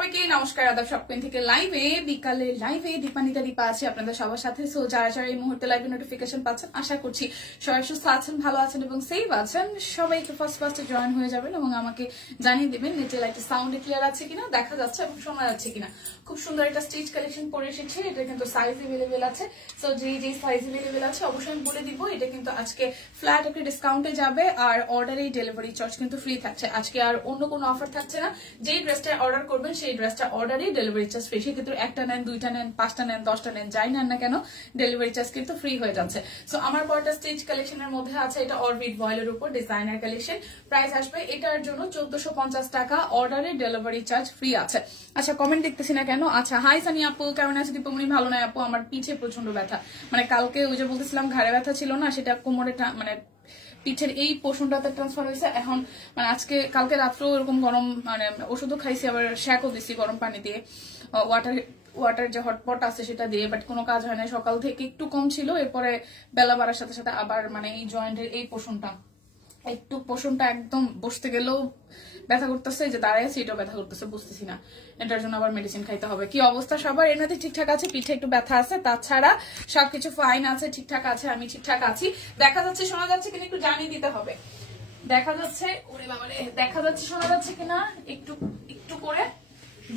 সবাইকে নমস্কার, আদাব। শপিং থেকে লাইভে বিকালে লাইভে দীপানিতা দীপা আছে আপনাদের সবার সাথে। সো যারা যারা এই মুহূর্তে লাইভে নোটিফিকেশন পাচ্ছেন, আশা করছি সবাই সুস্থ আছেন, ভালো আছেন এবং সেফ আছেন। সবাইকে ফার্স্টে জয়েন হয়ে যাবেন এবং আমাকে জানিয়ে দেবেন নিচে লাইটের সাউন্ড ক্লিয়ার আছে কিনা, দেখা যাচ্ছে এবং শোনা যাচ্ছে কিনা। খুব সুন্দর একটা স্টিচ কালেকশন পরে এসেছে, এটা কিন্তু সাইজ এভেলেবেল আছে। সো যে সাইজ এভেলেবেল আছে অবশ্যই আমি বলে দিব। এটা কিন্তু আজকে ফ্ল্যাট একটা ডিসকাউন্টে যাবে আর অর্ডারে ডেলিভারি চার্জ কিন্তু ফ্রি থাকছে। আজকে আর অন্য কোনো অফার থাকছে না। যেই ড্রেসটা অর্ডার করবেন সেই ড্রেসটা অর্ডারে ডেলিভারি চার্জ ফ্রি। সেক্ষেত্রে একটা নেন, দুইটা নেন, পাঁচটা নেন, 10টা নেন, যাই নেন না কেন ডেলিভারি চার্জ কিন্তু ফ্রি হয়ে যাচ্ছে। সো আমার পরটা স্টিচ কালেকশনের মধ্যে আছে, এটা অরবিট ভয়েলের উপর ডিজাইনার কালেকশন। প্রাইস আসবে এটার জন্য 1450 টাকা, অর্ডারে ডেলিভারি চার্জ ফ্রি আছে। আচ্ছা, কমেন্ট দেখতেছি না কেন? আচ্ছা, হাই সানি আপু, কেমন আছে? দীপমণি, ভালো নাই আপু, আমার পিঠে প্রচন্ড ব্যথা। মানে কালকে ওই যে বলতেছিলাম ঘাড়ে ব্যথা ছিল না, সেটা কোমরে মানে পিঠের এই পোর্শনটাতে ট্রান্সফার হয়েছে। এখন মানে কালকে রাত্রেও এরকম গরম, মানে ওষুধও খাইছি, আবার শ্যাকও দিছি গরম পানি দিয়ে, ওয়াটার যে হটপট আছে সেটা দিয়ে, বাট কোনো কাজ হয় না। সকাল থেকে একটু কম ছিল, এরপরে বেলা বাড়ার সাথে সাথে আবার মানে এই জয়েন্টের এই পোর্শনটা একদম বসতে গেলেও ব্যথা করতেছে, যে দাঁড়ায় আছে এটাও ব্যথা করতেছে, বুঝতেছি না। এটার জন্য আবার মেডিসিন খাইতে হবে। কি অবস্থা সবার? এমনিতে ঠিকঠাক আছে, পিঠে একটু ব্যথা আছে, তাছাড়া সবকিছু ফাইন আছে, ঠিকঠাক আছে, আমি ঠিকঠাক আছি। দেখা যাচ্ছে, শোনা যাচ্ছে কিনা একটু জানিয়ে দিতে হবে। দেখা যাচ্ছে, ওরে বাবারে, দেখা যাচ্ছে শোনা যাচ্ছে কিনা একটু একটু করে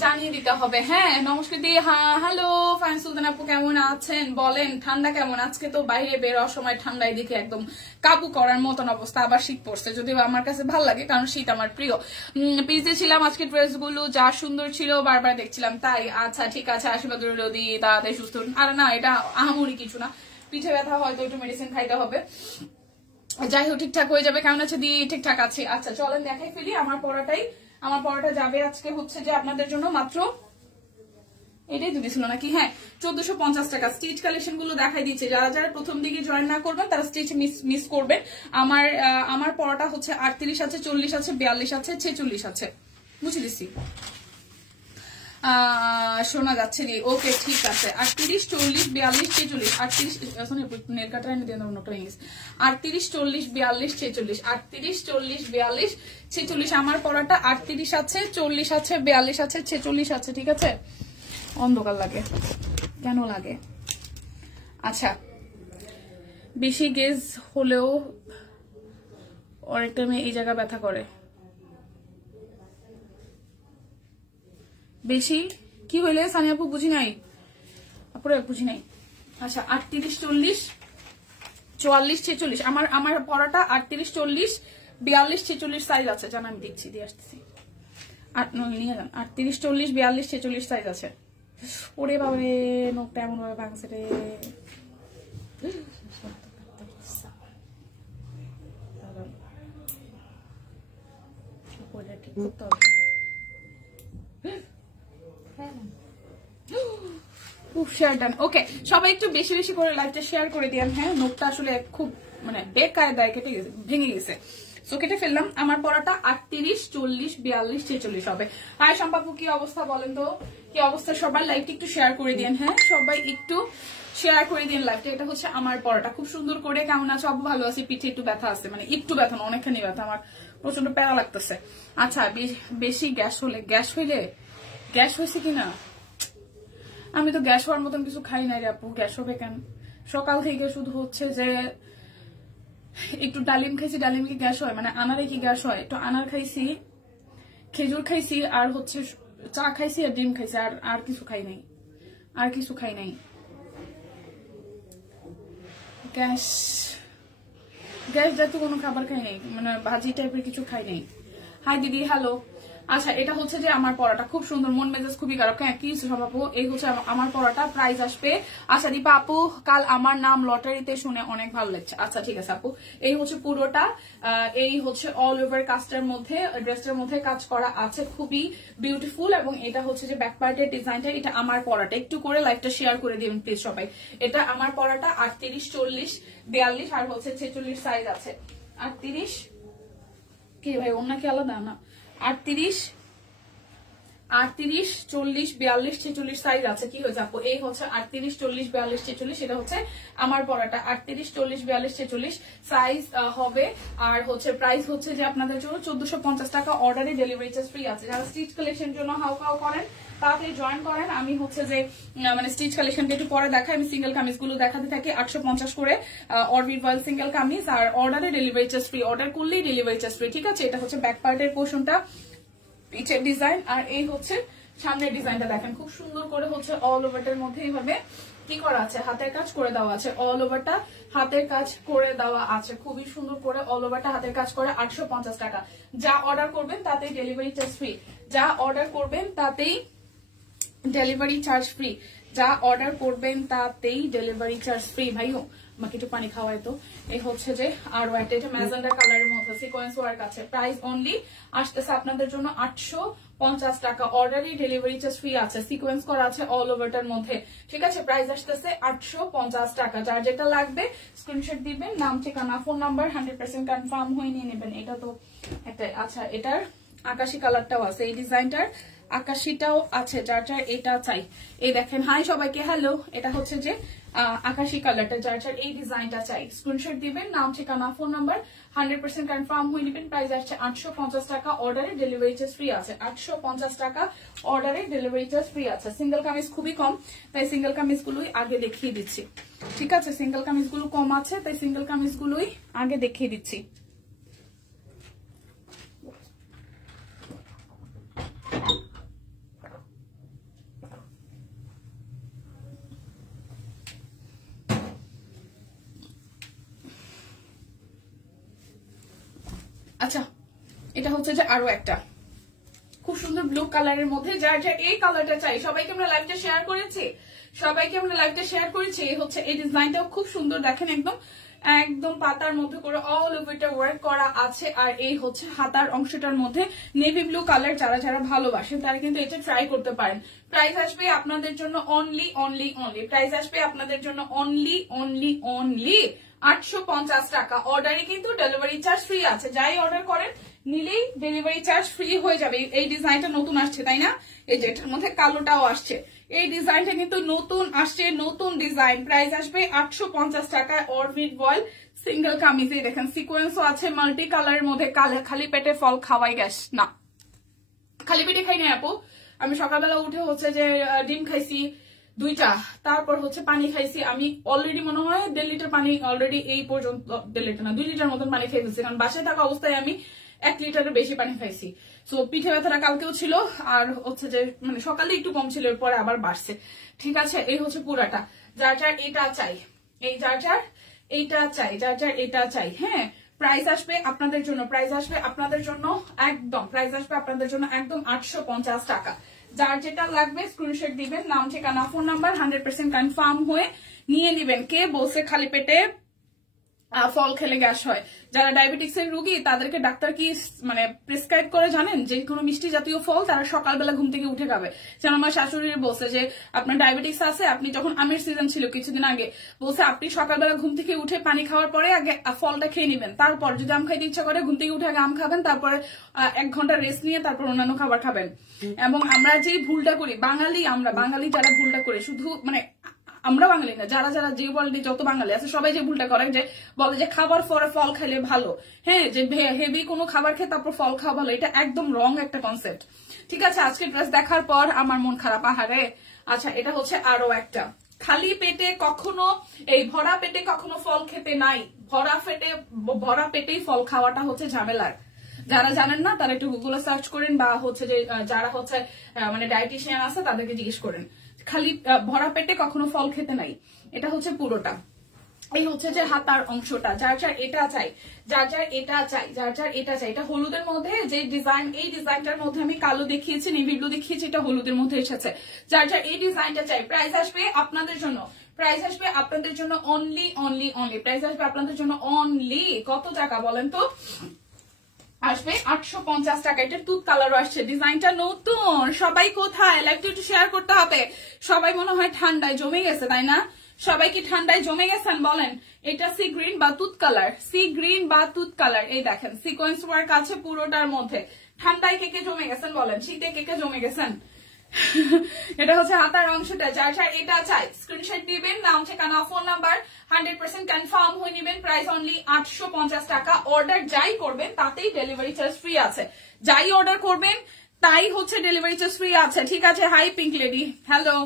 জানিয়ে দিতে হবে। হ্যাঁ, নমস্কার দি। হ্যাঁ, হ্যালো ফাইন সুলতান আপু, কেমন আছেন বলেন? ঠান্ডা কেমন? আজকে তো বাইরে বেরোয়ার সময় ঠান্ডায় দেখে একদম কাবু করার মতন অবস্থা। আবার শীত পড়ছে, যদিও আমার কাছে ভালো লাগে, কারণ শীত আমার প্রিয়। পিজে ছিলাম, আজকে ড্রেসগুলো যা সুন্দর ছিল বারবার দেখছিলাম, তাই। আচ্ছা ঠিক আছে, আশীর্বাদ রইল দি, তাড়াতাড়ি সুস্থ। আর না, এটা আহামরি কিছু না, পিঠে ব্যথা হয়তো একটু মেডিসিন খাইতে হবে। যাই হোক, ঠিকঠাক হয়ে যাবে। কেমন আছে দি? ঠিকঠাক আছে। আচ্ছা চলেন দেখাই ফেলি আমার পড়াটা যাবে আজকে হচ্ছে যে আপনাদের জন্য মাত্র এটাই দুটি ছিল নাকি? হ্যাঁ, 1450 টাকা। স্টিচ কালেকশন গুলো দেখাই দিচ্ছে। যারা যারা প্রথম দিকে জয়েন না করবেন তারা স্টিচ মিস করবেন। আমার পড়াটা হচ্ছে 38 আছে, 40 আছে, 42 আছে, 46 আছে, বুঝে দিচ্ছি। শোনা যাচ্ছে রে? ওকে ঠিক আছে। 38, 40, 42, 46, 38 নেট কাটা দিয়ে 38, 40, 42, 46, 38, 40, 42, 46। আমার পড়াটা 38 আছে, 40 আছে, 42 আছে, 46 আছে। ঠিক আছে, অন্ধকার লাগে কেন লাগে? আচ্ছা, বেশি গেজ হলেও অনেক টাইমে এই জায়গা ব্যথা করে। বেশি কি হইলে সানি আপু? বুঝি নাই আপুরে, বুঝি নাই। আচ্ছা, 38, 40, 44, 46। আমার পড়াটা 38, 40, 42, 46 সাইজ আছে। জান, আমি দিচ্ছি, দিয়ে আসতেছি। 38, 40, 42, 46 সাইজ আছে। ওরে বাবারে, নোকটা এমন ভাবে ভাঙছে রে। ঠিক করতে হবে। ওকে, সবাই একটু বেশি বেশি করে লাইভটা শেয়ার করে দিয়েন। হ্যাঁ, নোটটা আসলে খুব মানে বেকায়দায় কেটে গেছে, ভেঙে গেছে। সো কেটে ফেললাম। আমার পড়াটা 38, 40, 42, 46 হবে। হাই সম্পাপু, কি অবস্থা বলেন তো? কি অবস্থা সবার? লাইভটা একটু শেয়ার করে দিন। হ্যাঁ, সবাই একটু শেয়ার করে দিন লাইভটা। এটা হচ্ছে আমার পড়াটা, খুব সুন্দর করে। কেমন আছে? সব ভালো আছে। পিঠে একটু ব্যথা আছে, মানে একটু ব্যথা না, অনেকখানি ব্যথা, আমার প্রচন্ড প্যারা লাগতেছে। আচ্ছা, বেশি গ্যাস হয়েছে কিনা? আমি তো গ্যাস হওয়ার মতন কিছু খাই নাই রে আপু। গ্যাস হবে কেন? সকাল থেকে শুধু হচ্ছে যে একটু ডালিম খাইছি। ডালিম কি গ্যাস হয়? মানে আনারে কি গ্যাস হয়? একটু আনার খাইছি, খেজুর খাইছি, আর হচ্ছে চা খাইছি, আর ডিম খাইছি, আর কিছু খাই নাই। গ্যাস জাতীয় কোনো খাবার খাই নাই, মানে ভাজি টাইপের কিছু খাই নাই। হাই দিদি, হ্যালো। আচ্ছা, এটা হচ্ছে যে আমার পড়াটা খুব সুন্দর। মন মেজাজ খুবই খারাপ। হ্যাঁ, কি সব আপু? এই হচ্ছে আমার পড়াটা। প্রাইস আসবে। আচ্ছা দীপা আপু, কাল আমার নাম লটারিতে শুনে অনেক ভালো লাগছে। আচ্ছা ঠিক আছে আপু, এই হচ্ছে পুরোটা। এই হচ্ছে অল ওভার কাজটার মধ্যে, ড্রেসটার মধ্যে কাজ করা আছে, খুবই বিউটিফুল। এবং এটা হচ্ছে যে ব্যাক পার্টের ডিজাইনটা। এটা আমার পড়াটা। একটু করে লাইভটা শেয়ার করে দিবেন প্লিজ সবাই। এটা আমার পড়াটা 38, 40, 42 আর হচ্ছে 46 সাইজ আছে। 38 কি ভাই, অন্য কি আলাদা না? 38, 38, 40, 42, 46 সাইজ আছে। কি হয়েছে আপু? এই হচ্ছে 38, 40, 42, 46, এটা হচ্ছে আমার পরাটা 38, 40, 42, 46 সাইজ হবে। আর হচ্ছে প্রাইস হচ্ছে যে আপনাদের জন্য 1450 টাকা, অর্ডারে ডেলিভারি চার্জ ফ্রি আছে। যারা স্টিচ কালেকশন জন্য হাউকাও করেন তাড়াতাড়ি জয়েন করেন। আমি হচ্ছে যে মানে স্টিচ কালেকশনটা একটু পরে দেখাই, আমি সিঙ্গেল কামিজ গুলো দেখাতে থাকি। 850 করে অরবিট ভয়েল সিঙ্গেল কামিজ, আর অর্ডারে ডেলিভারি চার্জ ফ্রি, অর্ডার করলেই ডেলিভারি চার্জ ফ্রি। ঠিক আছে, এটা হচ্ছে ব্যাক পার্টের পোর্শনটা, পিছের ডিজাইন, আর এই হচ্ছে সামনের ডিজাইনটা। দেখেন খুব সুন্দর করে হচ্ছে অল ওভারটার মধ্যে এইভাবে কি করা আছে, হাতের কাজ করে দেওয়া আছে। অল ওভারটা হাতের কাজ করে দেওয়া আছে, খুবই সুন্দর করে অল ওভারটা হাতের কাজ করে। 850 টাকা। যা অর্ডার করবেন তাতেই ডেলিভারি চার্জ ফ্রি, যা অর্ডার করবেন তাতেই ডেলিভারি চার্জ ফ্রি, যা অর্ডার করবেন তাতেই ডেলিভারি চার্জ ফ্রি। ভাইও আমাকে একটু পানি খাওয়াই তো। এই হচ্ছে যে আরো একটা, এটা ম্যাজেন্ডা কালারের মধ্যে সিকোয়েন্স ওয়ার্ক আছে। প্রাইস অনলি আসতেছে আপনাদের জন্য 850 টাকা, অর্ডারে ডেলিভারি চার্জ ফ্রি আছে, সিকোয়েন্স করা আছে অল ওভারটার মধ্যে। ঠিক আছে, প্রাইস আসতেছে 850 টাকা। যার যেটা লাগবে স্ক্রিনশট দিবেন, নাম ঠিকানা ফোন নাম্বার 100% কনফার্ম হয়ে নিয়ে নেবেন। এটা তো একটা। আচ্ছা, এটার আকাশি কালারটাও আছে, এই ডিজাইনটার আকাশিটাও আছে। যার যার এটা চাই, এই দেখেন। হাই সবাইকে, হ্যালো। এটা হচ্ছে যে আকাশি কালারটা, যার যার এই ডিজাইনটা চাই স্ক্রিনশট দিবেন, নাম ঠিকানা ফোন নাম্বার 100% কনফার্ম হয়ে নেবেন। প্রাইস আসছে 850 টাকা, অর্ডারে ডেলিভারি চার্জ ফ্রি আছে। 850 টাকা, অর্ডারে ডেলিভারি চার্জ ফ্রি আছে। সিঙ্গেল কামিজ খুবই কম, তাই সিঙ্গেল কামিজ গুলোই আগে দেখিয়ে দিচ্ছি। ঠিক আছে, সিঙ্গেল কামিজ গুলো কম আছে, তাই সিঙ্গেল কামিজ গুলোই আগে দেখিয়ে দিচ্ছি। আচ্ছা, এটা হচ্ছে যে আরো একটা খুব সুন্দর ব্লু কালারের মধ্যে, যার যা এই কালারটা চাই। সবাইকে আমরা লাইভটা শেয়ার করেছি, এই হচ্ছে এই ডিজাইনটাও খুব সুন্দর। দেখেন একদম একদম পাতার মধ্যে করে অল ওভারটা ওয়ার্ক করা আছে। আর এই হচ্ছে হাতার অংশটার মধ্যে নেভি ব্লু কালার। যারা যারা ভালোবাসেন তারা কিন্তু এটা ট্রাই করতে পারেন। প্রাইস আসবে আপনাদের জন্য অনলি 850 টাকা। অর্ডারে কিন্তু ডেলিভারি চার্জ ফ্রি আছে, যাই অর্ডার করেন নিলেই ডেলিভারি চার্জ ফ্রি হয়ে যাবে। এই ডিজাইনটা নতুন আসছে তাই না? এই যে এটার মধ্যে কালোটাও আসছে, এই ডিজাইনটা কিন্তু নতুন আসছে, নতুন ডিজাইন। প্রাইস আসবে 850 টাকা। অরবিট ভয়েল সিঙ্গেল কামিজে দেখেন সিকোয়েন্সও আছে মাল্টি কালারের মধ্যে। খালি পেটে ফল খাওয়াই গ্যাস না, খালি পেটে খাই না আপু। আমি সকালবেলা উঠে হচ্ছে যে ডিম খাইছি 2টা, তারপর হচ্ছে পানি খাইছি। আমি অলরেডি মনে হয় 1.5 লিটার পানি অলরেডি এই পর্যন্ত, 1.5 লিটার না 2 লিটার মতন পানি খাই ফেলছি, কারণ বাসায় থাকা অবস্থায় আমি 1 লিটারের বেশি পানি খাইছি। সো পিঠে ব্যথাটা কালকেও ছিল, আর হচ্ছে যে মানে সকালে একটু কম ছিল, এরপরে আবার বাড়ছে। ঠিক আছে, এই হচ্ছে পুরাটা। যার যার এটা চাই, এই যার যার এটা চাই, হ্যাঁ। প্রাইস আসবে আপনাদের জন্য, একদম 850 টাকা। যার যেটা লাগবে স্ক্রিনশট দিবেন, নাম ঠিকানা ফোন নাম্বার 100% কনফার্ম হয়ে নিয়ে নিবেন। কে বলছে খালি পেটে ফল খেলে গ্যাস হয়? যারা ডায়াবেটিক্স এর রোগী তাদেরকে ডাক্তার কি মানে প্রেসক্রাইব করে জানেন? যে কোনো মিষ্টি জাতীয় ফল তারা সকালবেলা ঘুম থেকে উঠে খাবে। যেমন আমার শাশুড়ি বলছে যে আপনার ডায়াবেটিক্স আছে, আপনি যখন আমের সিজন ছিল কিছুদিন আগে, বলছে আপনি সকালবেলা ঘুম থেকে উঠে পানি খাওয়ার পরে আগে ফলটা খেয়ে নিবেন, তারপর যদি আম খাইতে ইচ্ছা করে ঘুম থেকে উঠে আগে আম খাবেন, তারপরে 1 ঘন্টা রেস্ট নিয়ে তারপর অন্যান্য খাবার খাবেন। এবং আমরা যেই ভুলটা করি, বাঙালি যারা ভুলটা করে, শুধু মানে আমরা বাঙালি না, যারা যারা যে ওয়ার্ল্ডে যত বাঙালি আছে সবাই যে ভুলটা করে, যে বলে যে খাবার পরে ফল খাইলে ভালো, হ্যাঁ, যে হেভি কোনো খাবার খেয়ে তারপর ফল খাওয়া ভালো। এটা একদম রং একটা কনসেপ্ট। ঠিক আছে, আজকে ড্রেস দেখার পর আমার মন খারাপ, আহারে। আচ্ছা, এটা হচ্ছে আরো একটা। খালি পেটে কখনো, এই ভরা পেটে কখনো ফল খেতে নাই। ভরা পেটেই ফল খাওয়াটা হচ্ছে ঝামেলার। যারা জানেন না তারা একটু গুগলে সার্চ করেন, বা হচ্ছে যে যারা হচ্ছে মানে ডায়েটিশিয়ান আছে তাদেরকে জিজ্ঞেস করেন। খালি ভরা পেটে কখনো ফল খেতে নাই। এটা হচ্ছে পুরোটা। এই হচ্ছে যে হাতার অংশটা। যার যার এটা চাই, এটা হলুদের মধ্যে যে ডিজাইন, এই ডিজাইনটার মধ্যে আমি কালো দেখিয়েছি, নেভি ব্লু দেখিয়েছি, এটা হলুদের মধ্যে এসেছে। যার যার এই ডিজাইনটা চাই, প্রাইস আসবে আপনাদের জন্য অনলি কত টাকা বলেন তো? আসবে 850 টাকা। এটা টুথ কালারও আসছে, ডিজাইনটা নতুন। সবাই কোথায়? লাইভটা একটু শেয়ার করতে হবে। সবাই মনে হয় ঠান্ডায় জমে গেছে, তাই না? সবাই কি ঠান্ডায় জমে গেছেন বলেন? এটা সি গ্রিন বা টুথ কালার, এই দেখেন সিকোয়েন্স ওয়ার্ক আছে পুরোটার মধ্যে। ঠান্ডায় কে কে জমে গেছেন বলেন, শীতে কে কে জমে গেছেন। এটা হচ্ছে হাতার অংশটা, যার যার এটা চাই স্ক্রিনশট দিবেন, নাম ঠিকানা ফোন নাম্বার 100% কনফার্ম হয়ে নেবেন। প্রাইস অনলি 850 টাকা। অর্ডার যাই করবেন তাতেই ডেলিভারি চার্জ ফ্রি আছে, যাই অর্ডার করবেন তাই হচ্ছে ডেলিভারি চার্জ ফ্রি আছে, ঠিক আছে। Hi pink lady, hello.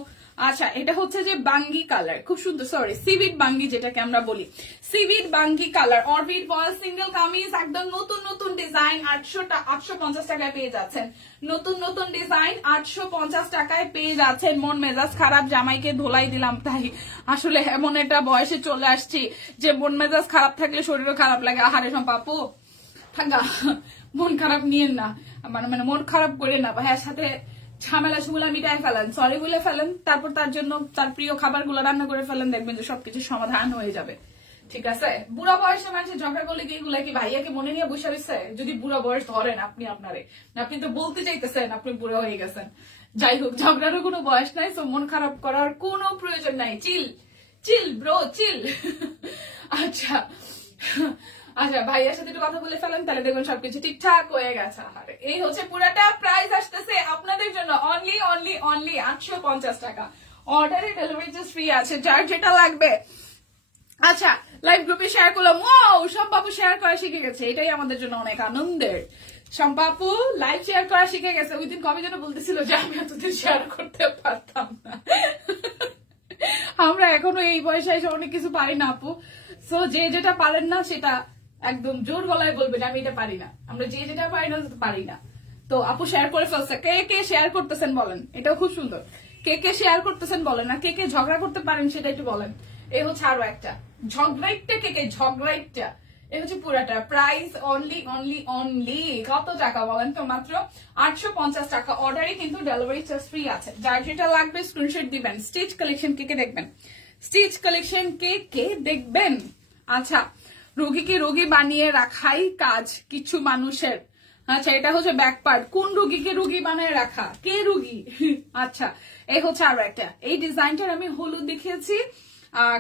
আচ্ছা, এটা হচ্ছে যে বাঙ্গি কালার, খুব সুন্দর, সরি সিভিড বাঙ্গি যেটাকে আমরা বলি, সিভিড বাঙ্গি কালার, অরবিট বয়েল সিঙ্গেল কামিজ, একদম নতুন নতুন ডিজাইন 850 টাকায় পেয়ে যাচ্ছেন। নতুন নতুন ডিজাইন 850 টাকায় পেয়ে যাচ্ছেন। মন মেজাজ খারাপ, জামাইকে ধোলাই দিলাম, তাই আসলে এমন একটা বয়সে চলে আসছি যে মন মেজাজ খারাপ থাকলে শরীরও খারাপ লাগে। আহারে সম্পাপু থাকা, মন খারাপ নিয়েন না, মানে মন খারাপ করে না, ভাইয়ের সাথে ঝামেলা ঝুমেলা মিটাই ফেলেন, সরি বলে ফেলেন, তারপর তার জন্য তার প্রিয় খাবার গুলো রান্না করে ফেলেন, দেখবেন যে সবকিছু সমাধান হয়ে যাবে, ঠিক আছে। বুড়া বয়সে মানুষের ঝগড়া করলে কি এগুলা কি ভাইয়াকে মনে নিয়ে বসে রয়েছে? যদি বুড়া বয়স ধরেন আপনি আপনারে, আপনি তো বলতে চাইতেছেন আপনি বুড়া হয়ে গেছেন। যাই হোক, ঝগড়ারও কোনো বয়স নাই, তো মন খারাপ করার কোনো প্রয়োজন নাই। চিল চিল ব্রো চিল। আচ্ছা আচ্ছা, ভাইয়ার সাথে একটু কথা বলে ফেলেন, তাহলে দেখবেন সবকিছু ঠিকঠাক হয়ে গেছে। আর এই হচ্ছে পুরাটা প্রাইস আসতেছে আপনাদের জন্য অনলি অনলি অনলি 850 টাকা। অর্ডারে ডেলিভারি চার্জ ফ্রি আছে, যার যেটা লাগবে। আচ্ছা, লাইভ গ্রুপে শেয়ার করলাম, ওয়াও সম্পাপু শেয়ার করা শিখে গেছে, এটাই আমাদের জন্য অনেক আনন্দের। সম্পাপু লাইভ শেয়ার করা শিখে গেছে। ওই দিন কবে যেন বলতেছিল যে আমি এতদিন শেয়ার করতে পারতাম না। আমরা এখনো এই বয়সে এসে অনেক কিছু পারি না আপু। সো যে যেটা পারেন না সেটা একদম জোর গলায় বলবেন আমি এটা পারি না। আমরা যে যেটা পারি না পারি না। তো আপু শেয়ার করে ফেলছে, কে কে শেয়ার করতেছেন বলেন, এটাও খুব সুন্দর। কে কে শেয়ার করতেছেন বলেন, আর কে কে ঝগড়া করতে পারেন সেটা একটু বলেন। এই হচ্ছে আরো একটা ঝগড়াইটটা, কে কে ঝগড়াইটটা। এই হচ্ছে পুরাটা প্রাইস অনলি অনলি অনলি কত টাকা বলেন তো? মাত্র 850 টাকা। অর্ডারে কিন্তু ডেলিভারি চার্জ ফ্রি আছে, যার যেটা লাগবে স্ক্রিনশট দিবেন। স্টিচ কালেকশন কে কে দেখবেন, স্টিচ কালেকশন কে কে দেখবেন। আচ্ছা, রোগীকে রোগী বানিয়ে রাখাই কাজ কিছু মানুষের। আচ্ছা, এটা হচ্ছে ব্যাক পার্ট। কোন রোগীকে রোগী বানিয়ে রাখা, কে রোগী? আচ্ছা, এই হচ্ছে আরো একটা। এই ডিজাইনটার আমি হলুদ দেখিয়েছি,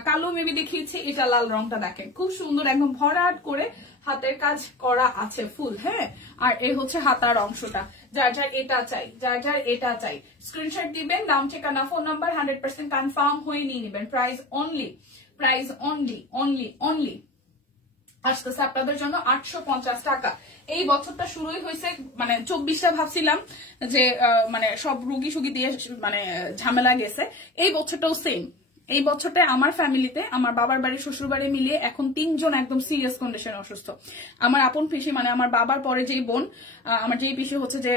কালো মেবি দেখিয়েছি, এটা লাল রংটা দেখেন খুব সুন্দর, একদম ভরাট করে হাতের কাজ করা আছে ফুল। হ্যাঁ, আর এই হচ্ছে হাতার অংশটা। যার যার এটা চাই, যার যার এটা চাই স্ক্রিনশট দিবেন, নাম ঠিকানা ফোন নাম্বার 100% কনফার্ম হয়ে নিয়ে নেবেন। প্রাইস অনলি অনলি অনলি আসতেছে আপনাদের জন্য 850 টাকা। এই বছরটা শুরুই হয়েছে, মানে 24টা ভাবছিলাম যে মানে সব রুগী সুগী দিয়ে মানে ঝামেলা গেছে, এই বছরটাও সেম। এই বছরটা আমার ফ্যামিলিতে, আমার বাবার বাড়ি শ্বশুর বাড়ি মিলিয়ে এখন 3 জন একদম সিরিয়াস কন্ডিশনে অসুস্থ। আমার আপন পিসি, মানে আমার বাবার পরে যেই বোন, আমার যেই পিসি হচ্ছে যে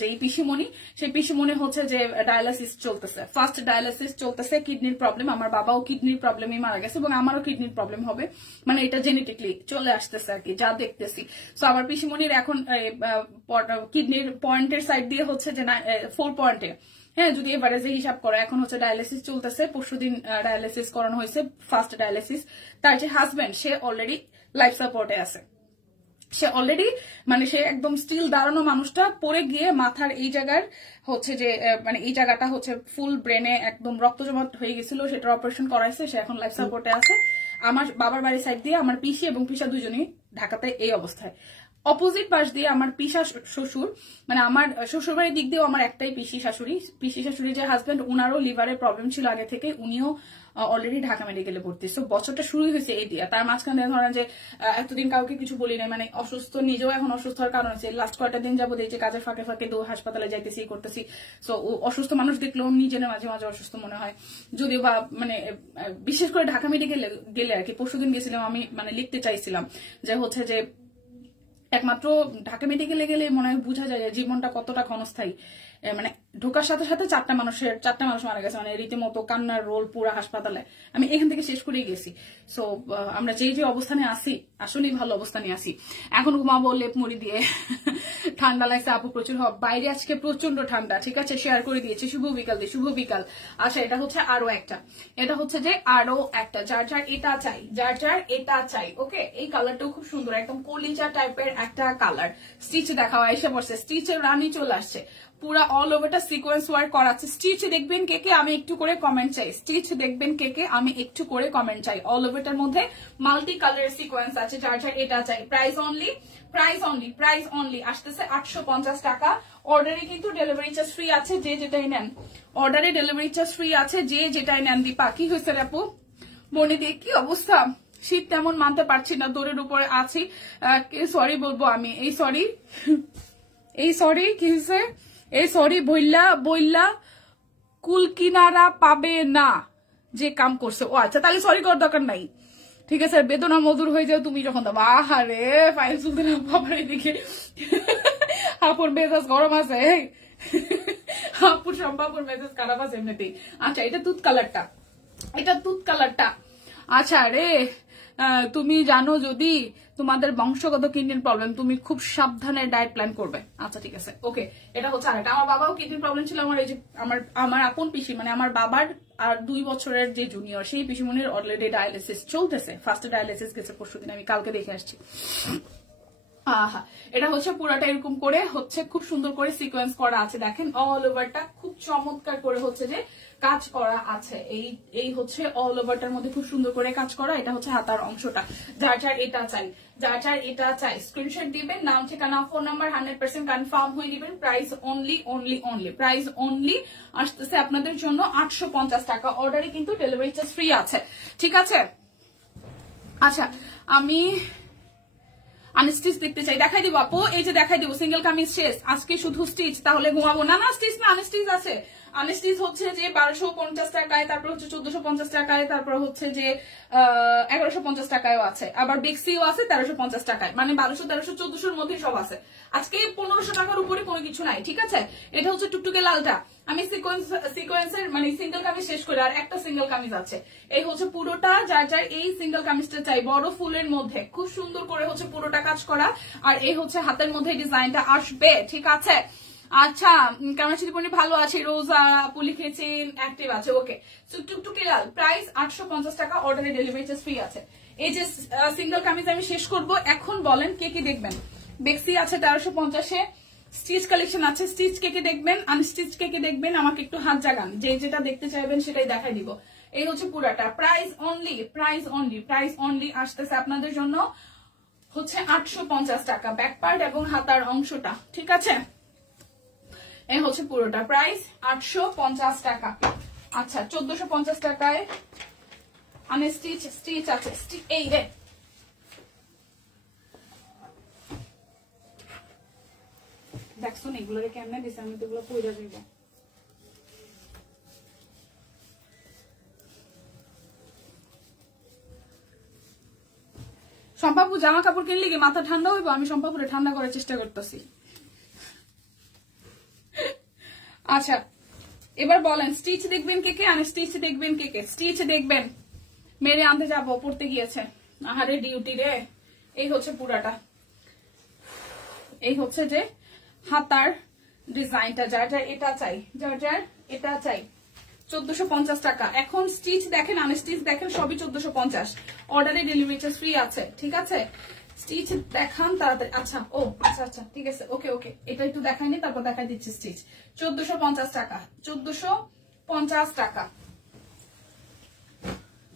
যেই পিসিমণি, সেই পিসিমণি হচ্ছে যে ডায়ালিসিস চলতেছে, ফার্স্ট ডায়ালিসিস চলতেছে, কিডনির প্রবলেম। আমার বাবাও কিডনির প্রবলেমই মারা গেছে এবং আমারও কিডনির প্রবলেম হবে, মানে এটা জেনেটিকলি চলে আসতেছে আর কি, যা দেখতেছি। তো আমার পিসিমণির এখন কিডনির পয়েন্টের সাইড দিয়ে হচ্ছে যে 4 পয়েন্টে, হ্যাঁ যদি এভারেজে হিসাব করো, এখন হচ্ছে ডায়ালিসিস চলতেছে, পরশুদিন ডায়ালিসিস করানো হয়েছে, ফার্স্ট ডায়ালিসিস। তার যে হাজবেন্ড, সে অলরেডি লাইফ সাপোর্টে আছে, সে অলরেডি মানে সে একদম স্টিল দাঁড়ানো মানুষটা পড়ে গিয়ে মাথার এই জায়গার হচ্ছে যে মানে এই জায়গাটা হচ্ছে ফুল ব্রেনে একদম রক্ত জমা হয়ে গেছিল, সেটা অপারেশন করাইছে, সে এখন লাইফ সাপোর্টে আছে। আমার বাবার বাড়ির সাইড দিয়ে আমার পিসি এবং পিসা দুজনই ঢাকাতে এই অবস্থায়। অপোজিট পাশ দিয়ে আমার পিসা শ্বশুর, মানে আমার শ্বশুর বাড়ির দিক দিয়েও আমার একটাই পিসি শাশুড়ি যে হাজবেন্ড, উনারও লিভারের প্রবলেম ছিল আগে থেকে, উনিও অলরেডি ঢাকা মেডিকেলে ভর্তি। সো বছরটা শুরুই হয়েছে এই দিয়ে। তার মাঝখানে ধরেন যে এতদিন কাউকে কিছু বলি নাই, মানে অসুস্থ, নিজেও এখন অসুস্থ হওয়ার কারণ আছে। লাস্ট কয়েকটা দিন যাবো এই যে কাজের ফাঁকে ফাঁকে হাসপাতালে যাইতেছি, করতেছি। সো অসুস্থ মানুষ দেখলেও নিজের মাঝে মাঝে অসুস্থ মনে হয়, যদিও বা মানে বিশেষ করে ঢাকা মেডিকেলে গেলে আর কি। পরশুদিন গেছিলাম আমি, মানে লিখতে চাইছিলাম যে হচ্ছে যে একমাত্র ঢাকা মেডিকেলে গেলে মনে হয় বোঝা যায় যে জীবনটা কতটা ক্ষণস্থায়ী। মানে ঢোকার সাথে সাথে 4টা মানুষ মারা গেছে, মানে রীতিমতো কান্নার রোল পুরা হাসপাতালে। আমি এখান থেকে শেষ করেই গেছি। সো আমরা যে অবস্থানে আসি, আসলেই ভালো অবস্থানে আসি। এখন ঘুমাবো লেপ মুড়ি দিয়ে, ঠান্ডা লাগছে আপু প্রচুর, বাইরে আজকে প্রচন্ড ঠান্ডা, ঠিক আছে শেয়ার করে দিয়েছি। শুভ বিকাল দিয়ে, শুভ বিকাল। আচ্ছা, এটা হচ্ছে আরো একটা, এটা হচ্ছে যে আরো একটা, যার যার এটা চাই, যার যার এটা চাই। ওকে, এই কালারটাও খুব সুন্দর, একদম কলিজা টাইপের একটা কালার। স্টিচ দেখাও এসে পড়ছে, স্টিচের রানী চলে আসছে, পুরা অল ওভারটা সিকোয়েন্স ওয়ার্ক করা আছে। স্টিচ দেখবেন কে কে, আমি একটু করে কমেন্ট চাই। স্টিচ দেখবেন কে কে, আমি একটু করে কমেন্ট চাই। অল ওভারটার মধ্যে মাল্টি কালারের সিকোয়েন্স আছে, যার যার এটা চাই। Price only, price only, price only আসতেছে 850 টাকা। অর্ডারে কিন্তু ডেলিভারি চার্জ ফ্রি আছে, যে যেটাই নেন। অর্ডারে ডেলিভারি চার্জ ফ্রি আছে, যে যেটাই নেন। দীপা কি হয়েছে রে আপু? বনিদি কি অবস্থা? শীত তেমন মানতে পারছি না, দৌড়ের উপরে আছি। সরি বলবো আমি, এই সরি, এই সরি কি হয়েছে? এই সরি বইল্লা বইল্লা কুল কিনারা পাবে না যে কাম করছে। ও আচ্ছা, তাহলে সরি করার দরকার নাই, ঠিক আছে। বেদনা মধুর হয়ে যাও তুমি যখন দেবো। আহারে ফাইল চলতে না বাবার এদিকে আপুর মেজাজ গরম আছে, আপুর সম্পাপুর মেজাজ খারাপ আছে এমনিতেই। আচ্ছা এটা দুধ কালারটা, এটা দুধ কালারটা। আচ্ছা রে, তুমি জানো যদি তোমাদের বংশগত কিডনির প্রবলেম, তুমি খুব সাবধানে ডায়েট প্ল্যান করবে। আচ্ছা ঠিক আছে, ওকে। এটা হচ্ছে আরেকটা, আমার বাবাও কিডনির প্রবলেম ছিল। আমার এই যে আমার আপন পিসি, মানে আমার বাবার আর 2 বছরের যে জুনিয়র, সেই পিসিমনির অলরেডি ডায়ালিসিস চলতেছে। ফার্স্ট ডায়ালিসিস গেছে পরশুদিন, আমি কালকে দেখে আসছি। আহা, এটা হচ্ছে পুরাটা এরকম করে হচ্ছে খুব সুন্দর করে সিকোয়েন্স করা আছে। দেখেন অল ওভারটা খুব চমৎকার করে হচ্ছে যে কাজ করা আছে। এই হচ্ছে অল ওভারটার মধ্যে খুব সুন্দর করে কাজ করা। এটা হচ্ছে হাতার অংশটা। যার যার এটা চাই, যার যার এটা চাই স্ক্রিনশট দিবেন, নাম ঠিকানা ফোন নাম্বার 100% কনফার্ম হয়ে দিবেন। Price only only only, price only আসতেছে আপনাদের জন্য 850 টাকা। অর্ডারে কিন্তু ডেলিভারি চার্জ ফ্রি আছে, ঠিক আছে। আচ্ছা আমি আনস্টিচ দেখতে চাই, দেখাই দিব আপু। এই যে দেখাই দিব সিঙ্গেল কামিজ শেষ, আজকে শুধু স্টিচ, তাহলে ঘুমাবো না। না স্টিচ না, আনস্টিচ আছে। আনস্টিচ হচ্ছে যে 1250 টাকায়, তারপর হচ্ছে 1450 টাকায়, তারপর হচ্ছে যে 1150 টাকায়ও আছে, আবার বেক্সিও আছে 1350 টাকায়। মানে 1200, 1300, 1400 মধ্যে সব আছে। আজকে 1500 টাকার উপরে কোনো কিছু নাই, ঠিক আছে। এটা হচ্ছে টুকটুকে লালটা। আমি সিকোয়েন্সের মানে সিঙ্গেল কামিজ শেষ করে আর একটা সিঙ্গেল কামিজ আছে। এই হচ্ছে পুরোটা, যার যার এই সিঙ্গেল কামিজটা চাই বড় ফুলের মধ্যে, খুব সুন্দর করে হচ্ছে পুরোটা কাজ করা। আর এই হচ্ছে হাতের মধ্যে ডিজাইনটা আসবে, ঠিক আছে। আচ্ছা কেমন আছি দীপনি? ভালো আছি। রোজা আপু লিখেছেন অ্যাক্টিভ আছে, ওকে। টুকটুকে লাল, প্রাইস 850 টাকা। অর্ডারে ডেলিভারি চার্জ ফ্রি আছে। এই যে সিঙ্গেল কামিজ আমি শেষ করব এখন। বলেন কে কি দেখবেন? বেক্সি আছে 1350-এ, স্টিচ কালেকশন আছে। স্টিচ কে কি দেখবেন, আনস্টিচ কে কি দেখবেন, আমাকে একটু হাত জাগান। যে যেটা দেখতে চাইবেন সেটাই দেখাই দিব। এই হচ্ছে পুরাটা। Price only, price only, price only আসতেছে আপনাদের জন্য হচ্ছে 850 টাকা। ব্যাক পার্ট এবং হাতার অংশটা, ঠিক আছে। এই হচ্ছে পুরোটা, প্রাইস 850 টাকা। আচ্ছা 1450 টাকায় আনস্টিচ স্টিচ আছে। এই রে দেখছো না এগুলোরে কেমনে দিছে, আমি তো এগুলো পইরা যাইব। সম্পাপু জামা কাপড় কিনলে কি মাথা ঠান্ডা হইব? আমি সম্পাপুরে ঠান্ডা করার চেষ্টা করতেছি। আচ্ছা এবার বলেন স্টিচ দেখবেন কে কে, আনস্টিচ দেখবেন কে কে? স্টিচ দেখবেন, মেরে আনতে যাবো, পড়তে গিয়েছে। আহারে ডিউটি রে। এই হচ্ছে পুরাটা, এই হচ্ছে যে হাতার ডিজাইনটা। যার যার এটা চাই, যার যার এটা চাই 1450 টাকা। এখন স্টিচ দেখেন, আনস্টিচ দেখেন, সবই 1450। অর্ডারে ডেলিভারি চার্জ ফ্রি আছে, ঠিক আছে। স্টিচ দেখান তাড়াতাড়ি। আচ্ছা ও আচ্ছা আচ্ছা ঠিক আছে, ওকে ওকে। এটা একটু দেখাইনি, তারপর দেখাই দিচ্ছি স্টিচ। 1450 টাকা, 1450 টাকা।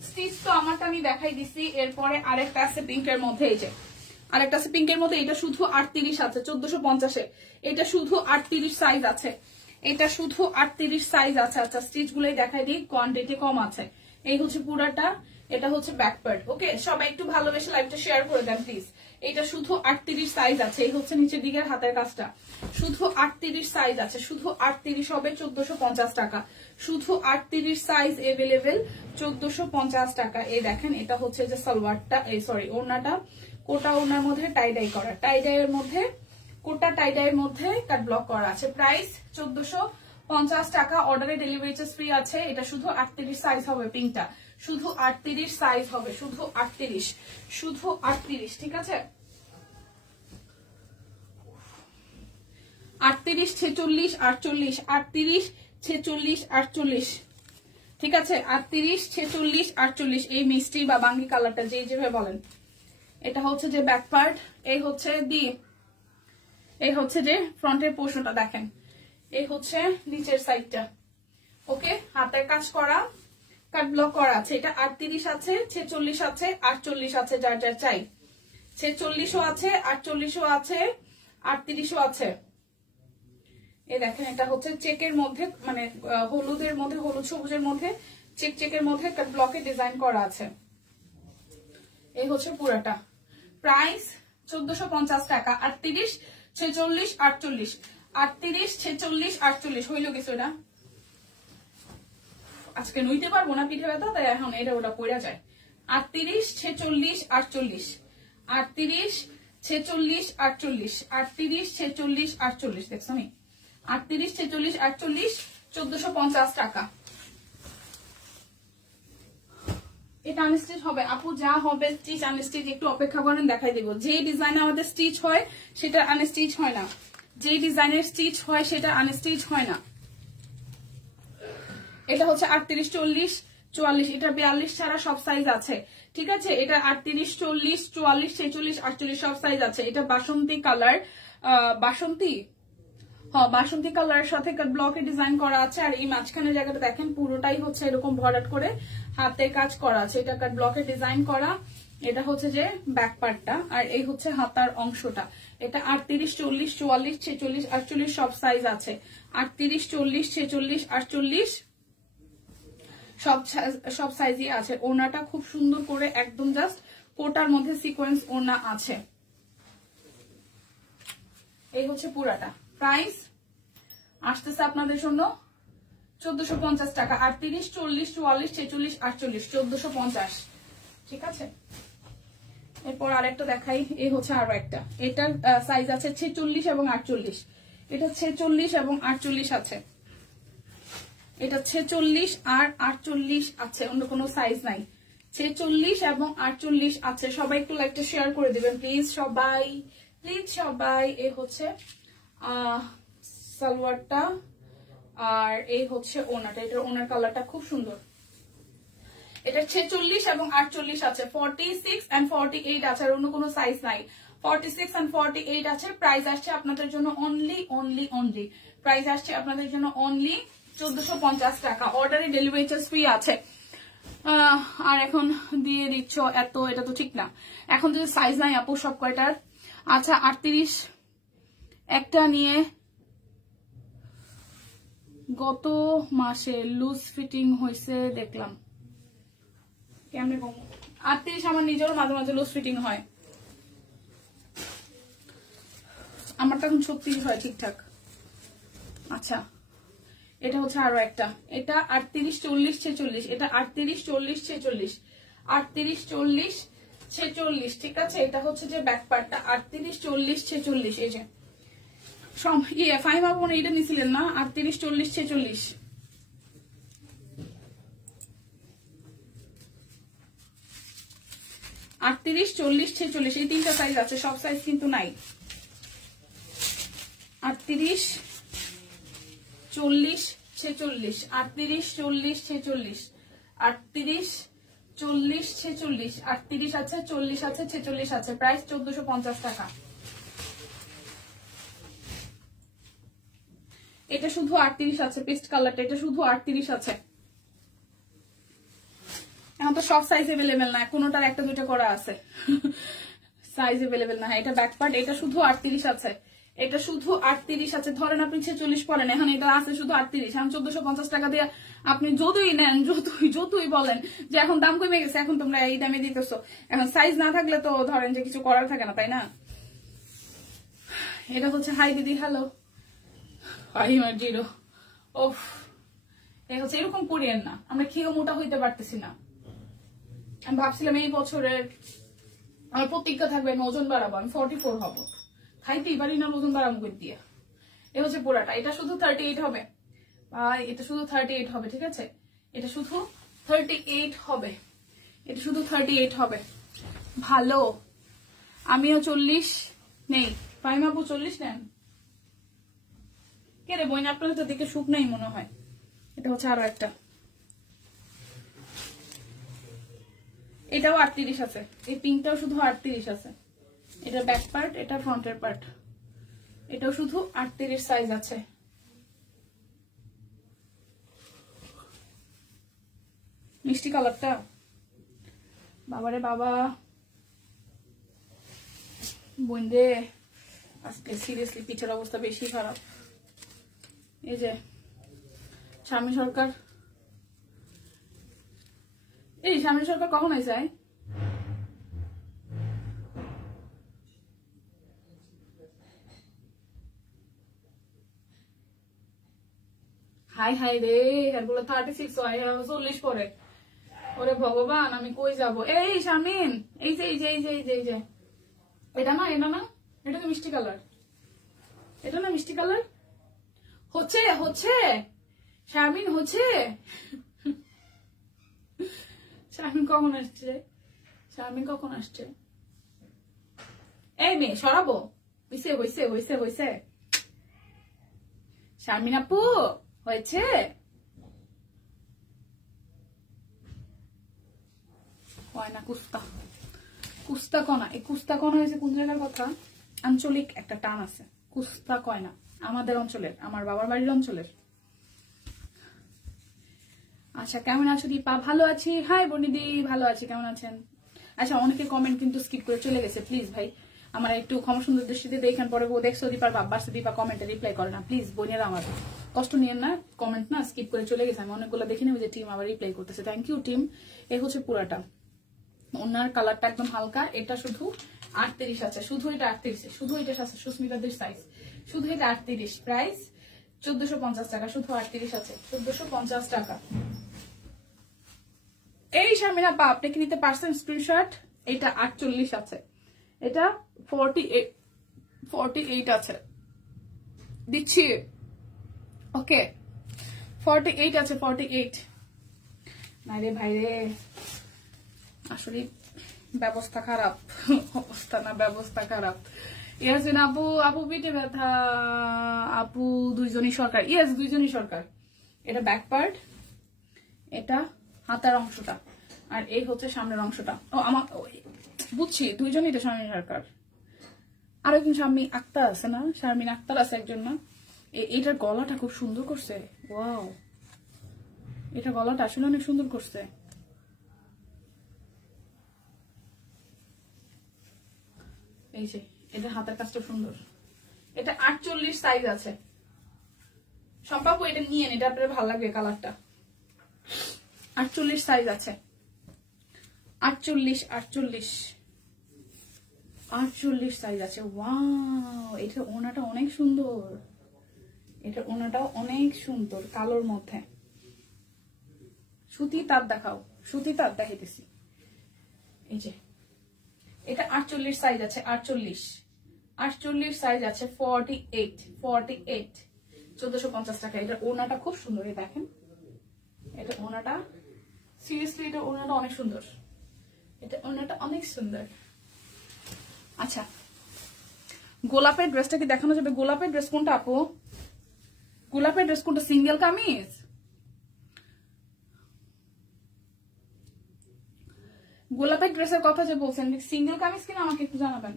স্টিচ তো আমারটা আমি দেখাই দিচ্ছি। এরপরে আরেকটা আছে পিঙ্কের মধ্যে, এই যে আরেকটা আছে পিঙ্কের মধ্যে। এটা শুধু 38 আছে 1450-এ। এটা শুধু 38 সাইজ আছে, এটা শুধু 38 সাইজ আছে। আচ্ছা স্টিচ গুলোই দেখাই দিই, কোয়ান্টিটি কম আছে। এই হচ্ছে পুরাটা, এটা হচ্ছে ব্যাক পার্ট, ওকে। সবাই একটু ভালোবেসে লাইভটা শেয়ার করে দেন প্লিজ। এটা শুধু 38 সাইজ আছে। এই হচ্ছে নিচের দিকের হাতের কাজটা, শুধু 38 সাইজ আছে, শুধু 38 হবে 1450 টাকা। শুধু 38 সাইজ এভেলেবেল 1450 টাকা। এই দেখেন এটা হচ্ছে যে সালোয়ারটা, এই সরি ওড়নাটা, কোটা ওড়নার মধ্যে টাই ডাই করা, টাই ডাইয়ের মধ্যে, কোটা টাই ডাইয়ের মধ্যে কাট ব্লক করা আছে। প্রাইস 1450 টাকা। অর্ডারে ডেলিভারি চার্জ ফ্রি আছে। এটা শুধু 38 সাইজ হবে, পিঙ্কটা শুধু 38 সাইজ হবে, শুধু 38, শুধু 38, ঠিক আছে। 38, 46, 48, 38, 46, 48, ঠিক আছে। 38, 46, 48 এই মিষ্টি বা বাঙ্গি কালারটা যে যেভাবে বলেন। এটা হচ্ছে যে ব্যাক পার্ট, এই হচ্ছে দি, এই হচ্ছে যে ফ্রন্টের পোর্শনটা দেখেন। এই হচ্ছে নিচের সাইডটা। ওকে, হাতের কাজ করা, কাট ব্লক করা আছে। এটা 38 আছে, 46 আছে, 48 আছে, যার যার চাই। 46ও আছে, 48ও আছে, 38ও আছে। এই দেখেন, এটা হচ্ছে চেকের মধ্যে, মানে হলুদের মধ্যে, হলুদ সবুজের মধ্যে চেকের মধ্যে কাট ব্লকে ডিজাইন করা আছে। এই হচ্ছে পুরাটা। প্রাইস 1450 টাকা। 38, 46, 48, 38, 46, 48 হইল কিছু না। আজকে নইতে পারবো না, পিঠে ব্যথা, তাই এখন এটা ওটা পড়া যায়। 38, 46, 48, 38, 46, 48, 38, 46, 48 দেখছো আমি 38, 46, 48, 1450 টাকা। এটা আনস্টিচ হবে আপু, যা হবে স্টিচ আনস্টিচ, একটু অপেক্ষা করেন, দেখাই দিব। যে ডিজাইন আমাদের স্টিচ হয় সেটা আনস্টিচ হয় না, যে ডিজাইনের স্টিচ হয় সেটা আনস্টিচ হয় না। এটা হচ্ছে 38, 40, 44, এটা 42 ছাড়া সব সাইজ আছে, ঠিক আছে। এটা 38, 40, 44, 46, 48 সব সাইজ আছে। এটা বাসন্তী কালার, বাসন্তী, হ্যাঁ বাসন্তী কালারের সাথে ব্লকে ডিজাইন করা আছে। আর এই মাঝখানের জায়গাটা দেখেন, পুরোটাই হচ্ছে এরকম ভরাট করে হাতের কাজ করা আছে। এটা কাট ব্লকে ডিজাইন করা। এটা হচ্ছে যে ব্যাক পার্টটা, আর এই হচ্ছে হাতার অংশটা। এটা 38, 40, 44, 46, 48 সব সাইজ আছে। 38, 40, 46, 48 সব সাইজই আছে। ওনাটা খুব সুন্দর করে একদম জাস্ট কোটার মধ্যে সিকোয়েন্স ওনা আছে। এই হচ্ছে পুরাটা। প্রাইস আসতেছে আপনাদের জন্য 1450 টাকা। 38, 40, 44, 46, 48 1450, ঠিক আছে। এরপর আরেকটা দেখাই, এই হচ্ছে আরো একটা। এটার সাইজ আছে 46 এবং 48। এটা 46 এবং 48 আছে। এটা 46 আর 48 আছে, অন্য কোনো সাইজ নাই। 46 এবং 48 আছে। সবাই একটু লাইকটা শেয়ার করে দিবেন প্লিজ, সবাই প্লিজ সবাই। এই হচ্ছে সালোয়ারটা, আর এই হচ্ছে ওনাটা। এটার ওনার কালারটা খুব সুন্দর। এটা 46 এবং 48 আছে, 46 and 48 আছে, আর অন্য কোনো সাইজ নাই। 46 and 48 আছে। প্রাইস আসছে আপনাদের জন্য অনলি প্রাইস আসছে আপনাদের জন্য অনলি 1450 টাকা। অর্ডারে ডেলিভারি চার্জ ফ্রি আছে। আর এখন দিয়ে দিচ্ছ এত, এটা তো ঠিক না। এখন যদি সাইজ নাই আপু সব কয়টার। আচ্ছা 38 একটা নিয়ে গত মাসে লুজ ফিটিং হয়েছে দেখলাম। কেমনে কম 38 আমার নিজেরও মাঝে মাঝে লুজ ফিটিং হয়, আমার তখন 36 হয় ঠিকঠাক। আচ্ছা এটা হচ্ছে আরো একটা। এটা 38, 40, 46। এটা 38, 40, 46, 38, 40, 46, ঠিক আছে। এটা হচ্ছে যে ব্যাক পার্টটা 38, 40, 46। এই যে ফাইম আপন এইটা নিছিলেন না, 38, 40, 46। আটত্রিশ, 40, 46 এই তিনটা সাইজ আছে, সব সাইজ কিন্তু নাই। 38, 40, 46, 38, 40, 46, 38, 40, 46, 38 আছে, 40 আছে, 46 আছে। প্রাইস 1450 টাকা। এটা শুধু 38 আছে, পেস্ট কালারটা, এটা শুধু 38 আছে। এখন তো সব সাইজ এভেলেবেল না, কোনোটার একটা দুইটা করা আছে, সাইজ এভেলেবেল না। এটা ব্যাক পার্ট, এটা শুধু 38 আছে, এটা শুধু 38 আছে। ধরেন আপনি 46 পরেন, এখন এটা আছে শুধু 38। এখন 1450 টাকা দিয়ে আপনি যতই নেন, যতই বলেন যে এখন দাম কমে গেছে, এখন তোমরা এই দামে দিতেছো, এখন সাইজ না থাকলে তো ধরেন যে কিছু করার থাকে না, তাই না। এটা হচ্ছে হাই দিদি, হ্যালো, জিরো। ওফ, এই হচ্ছে এরকম করিয়েন না, আমরা খেয়েও মোটা হইতে পারতেছি না। আমি ভাবছিলাম এই বছরের আমার প্রতিজ্ঞা থাকবে আমি ওজন বাড়াবো, আমি 44 হবো, খাইতেই পারি না ওজন বাড়াবো করে দিয়ে। এ হচ্ছে পুরাটা। এটা শুধু 38 হবে, এটা শুধু 38 হবে, ঠিক আছে। এটা শুধু 38 হবে, এটা শুধু 38 হবে। ভালো, আমিও 40 নেই, ফাইমাপু 40 নেন কে রে বইন, আপনাদের তো দিকে সুখ নাই মনে হয়। এটা হচ্ছে আরো একটা, এটাও 38 আছে, এই পিঙ্কটাও শুধু 38 আছে। এটা ব্যাক পার্ট, এটা ফ্রন্টের পার্ট, এটাও শুধু 38 সাইজ আছে। মিষ্টি কালারটা বাবারে বাবা বন্ধে আজকে সিরিয়াসলি পিঠের অবস্থা বেশি খারাপ। এই যে শারমিন সরকার, এই শারমিন সরকার কখন আইছে? হাই হাই রে, এগুলো 36 হয়, 40 পরে। ওরে ভগবান, আমি কই যাব? এই শারমিন, এই যে এই যে এই যে এই যে এই যে এটা না, এটা না, এটা তো মিষ্টি কালার, এটা না মিষ্টি কালার। হচ্ছে হচ্ছে শারমিন, হচ্ছে। শারমিন কখন আসছে? শারমিন কখন আসছে? এই মেয়ে সরাবো। হইছে হইছে হইছে হইছে। শারমিন আপু হয়েছে? হয় না কুস্তা, কুস্তা কনা। এই কুস্তা কনা হয়েছে কোন জায়গার কথা? আঞ্চলিক একটা টান আছে, কুস্তা কয় না, আমাদের অঞ্চলের, আমার বাবার বাড়ির অঞ্চলের। আচ্ছা কেমন আছো দীপা? ভালো আছি। হাই বনিদি, ভালো আছি, কেমন আছেন? আচ্ছা অনেকে কমেন্ট কিন্তু স্কিপ করে চলে গেছে, প্লিজ ভাই আমার একটু ক্ষমা সুন্দর দৃষ্টিতে দেখেন। পরে দেখছো দীপার বাবার দীপা কমেন্টে রিপ্লাই করে না, প্লিজ বোনেরা আমার কষ্ট নিয়েন না, কমেন্ট না স্কিপ করে চলে গেছে। আমি অনেকগুলো দেখে নেব যে টিম আবার রিপ্লাই করতেছে, থ্যাংক ইউ টিম। এই হচ্ছে পুরাটা, ওনার কালারটা একদম হালকা। এটা শুধু 38 আছে, শুধু এটা 38, শুধু এটা আছে সুস্মিতাদের সাইজ, শুধু এটা 38, প্রাইস 1450 টাকা, শুধু 38 আছে, 1450 টাকা। এই শারমিনা পা আপনি কি নিতে পারছেন স্ক্রিনশট? এটা 48 আছে, এটা 48 আছে, দিচ্ছি। ওকে 48 আছে, 48। না রে ভাই রে, আসলে ব্যবস্থা খারাপ, অবস্থা না ব্যবস্থা খারাপ। ইয়াসিন আপু, আপু পিঠে ব্যথা, আপু দুইজনই সরকার। ইয়েস দুইজনই সরকার। এটা ব্যাক পার্ট, এটা হাতার অংশটা, আর এই হচ্ছে সামনের অংশটা। ও আমার বুঝছি, দুইজনই এটা শারমিন সরকার। আর একজন শারমিন আক্তার আছে না, শারমিন আক্তার আছে একজন না। এটার গলাটা খুব সুন্দর করছে, ওয়াও, এটা গলাটা আসলে অনেক সুন্দর করছে। এই যে এটা হাতের কাজটা সুন্দর। এটা 48 সাইজ আছে। সম্পাপু এটা নিয়ে এটা আপনার ভালো লাগবে কালারটা। 48 সাইজ আছে, 48 সাইজ আছে। ওয়াও, এটা ওনাটা অনেক সুন্দর, এটা ওনাটাও অনেক সুন্দর কালোর মধ্যে। সুতি তার দেখাও, সুতি তার দেখাইতেছি। এই যে এটা 48 সাইজ আছে, 48 সাইজ আছে, 48 1450 টাকা। এটা ওনাটা খুব সুন্দর, দেখেন এটা ওনাটা, সিরিয়াসলি এটা ওনাটা অনেক সুন্দর, এটা ওনাটা অনেক সুন্দর। আচ্ছা গোলাপের ড্রেসটা কি দেখানো যাবে? গোলাপের ড্রেস কোনটা আপু? গোলাপের ড্রেস কোনটা? সিঙ্গেল কামিজ? গোলাপের ড্রেসের কথা যে বলছেন, সিঙ্গেল কামিজ কিনা আমাকে একটু জানাবেন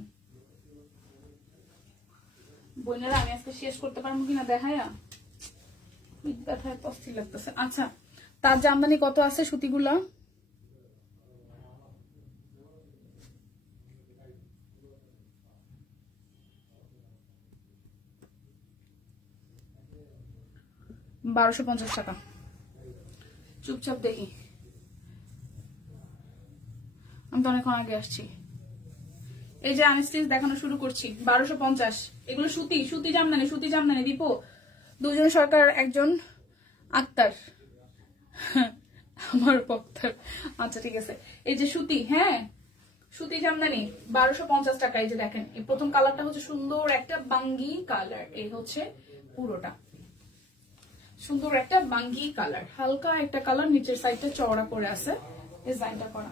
বোনেরা। আমি আজকে শেষ করতে পারবো কিনা দেখায়া, ব্যথায় অস্থির লাগতেছে। আচ্ছা তার জামদানি কত আছে সুতিগুলা? $1250 টাকা। চুপচাপ দেখি, আমি তো অনেকক্ষণ আগে আসছি। এই যে আনস্টিচ দেখানো শুরু করছি, 1250। এগুলো সুতি, সুতি জামদানি, সুতি জামদানি। দীপু দুজন সরকার, একজন আক্তার, আমার বক্তার। আচ্ছা ঠিক আছে, এই যে সুতি, হ্যাঁ সুতি জামদানি 1250 টাকা। এই যে দেখেন, এই প্রথম কালারটা হচ্ছে সুন্দর একটা বাঙ্গি কালার, এই হচ্ছে পুরোটা সুন্দর একটা বাঙ্গি কালার, হালকা একটা কালার, নিচের সাইডটা চওড়া করে আছে, ডিজাইনটা করা।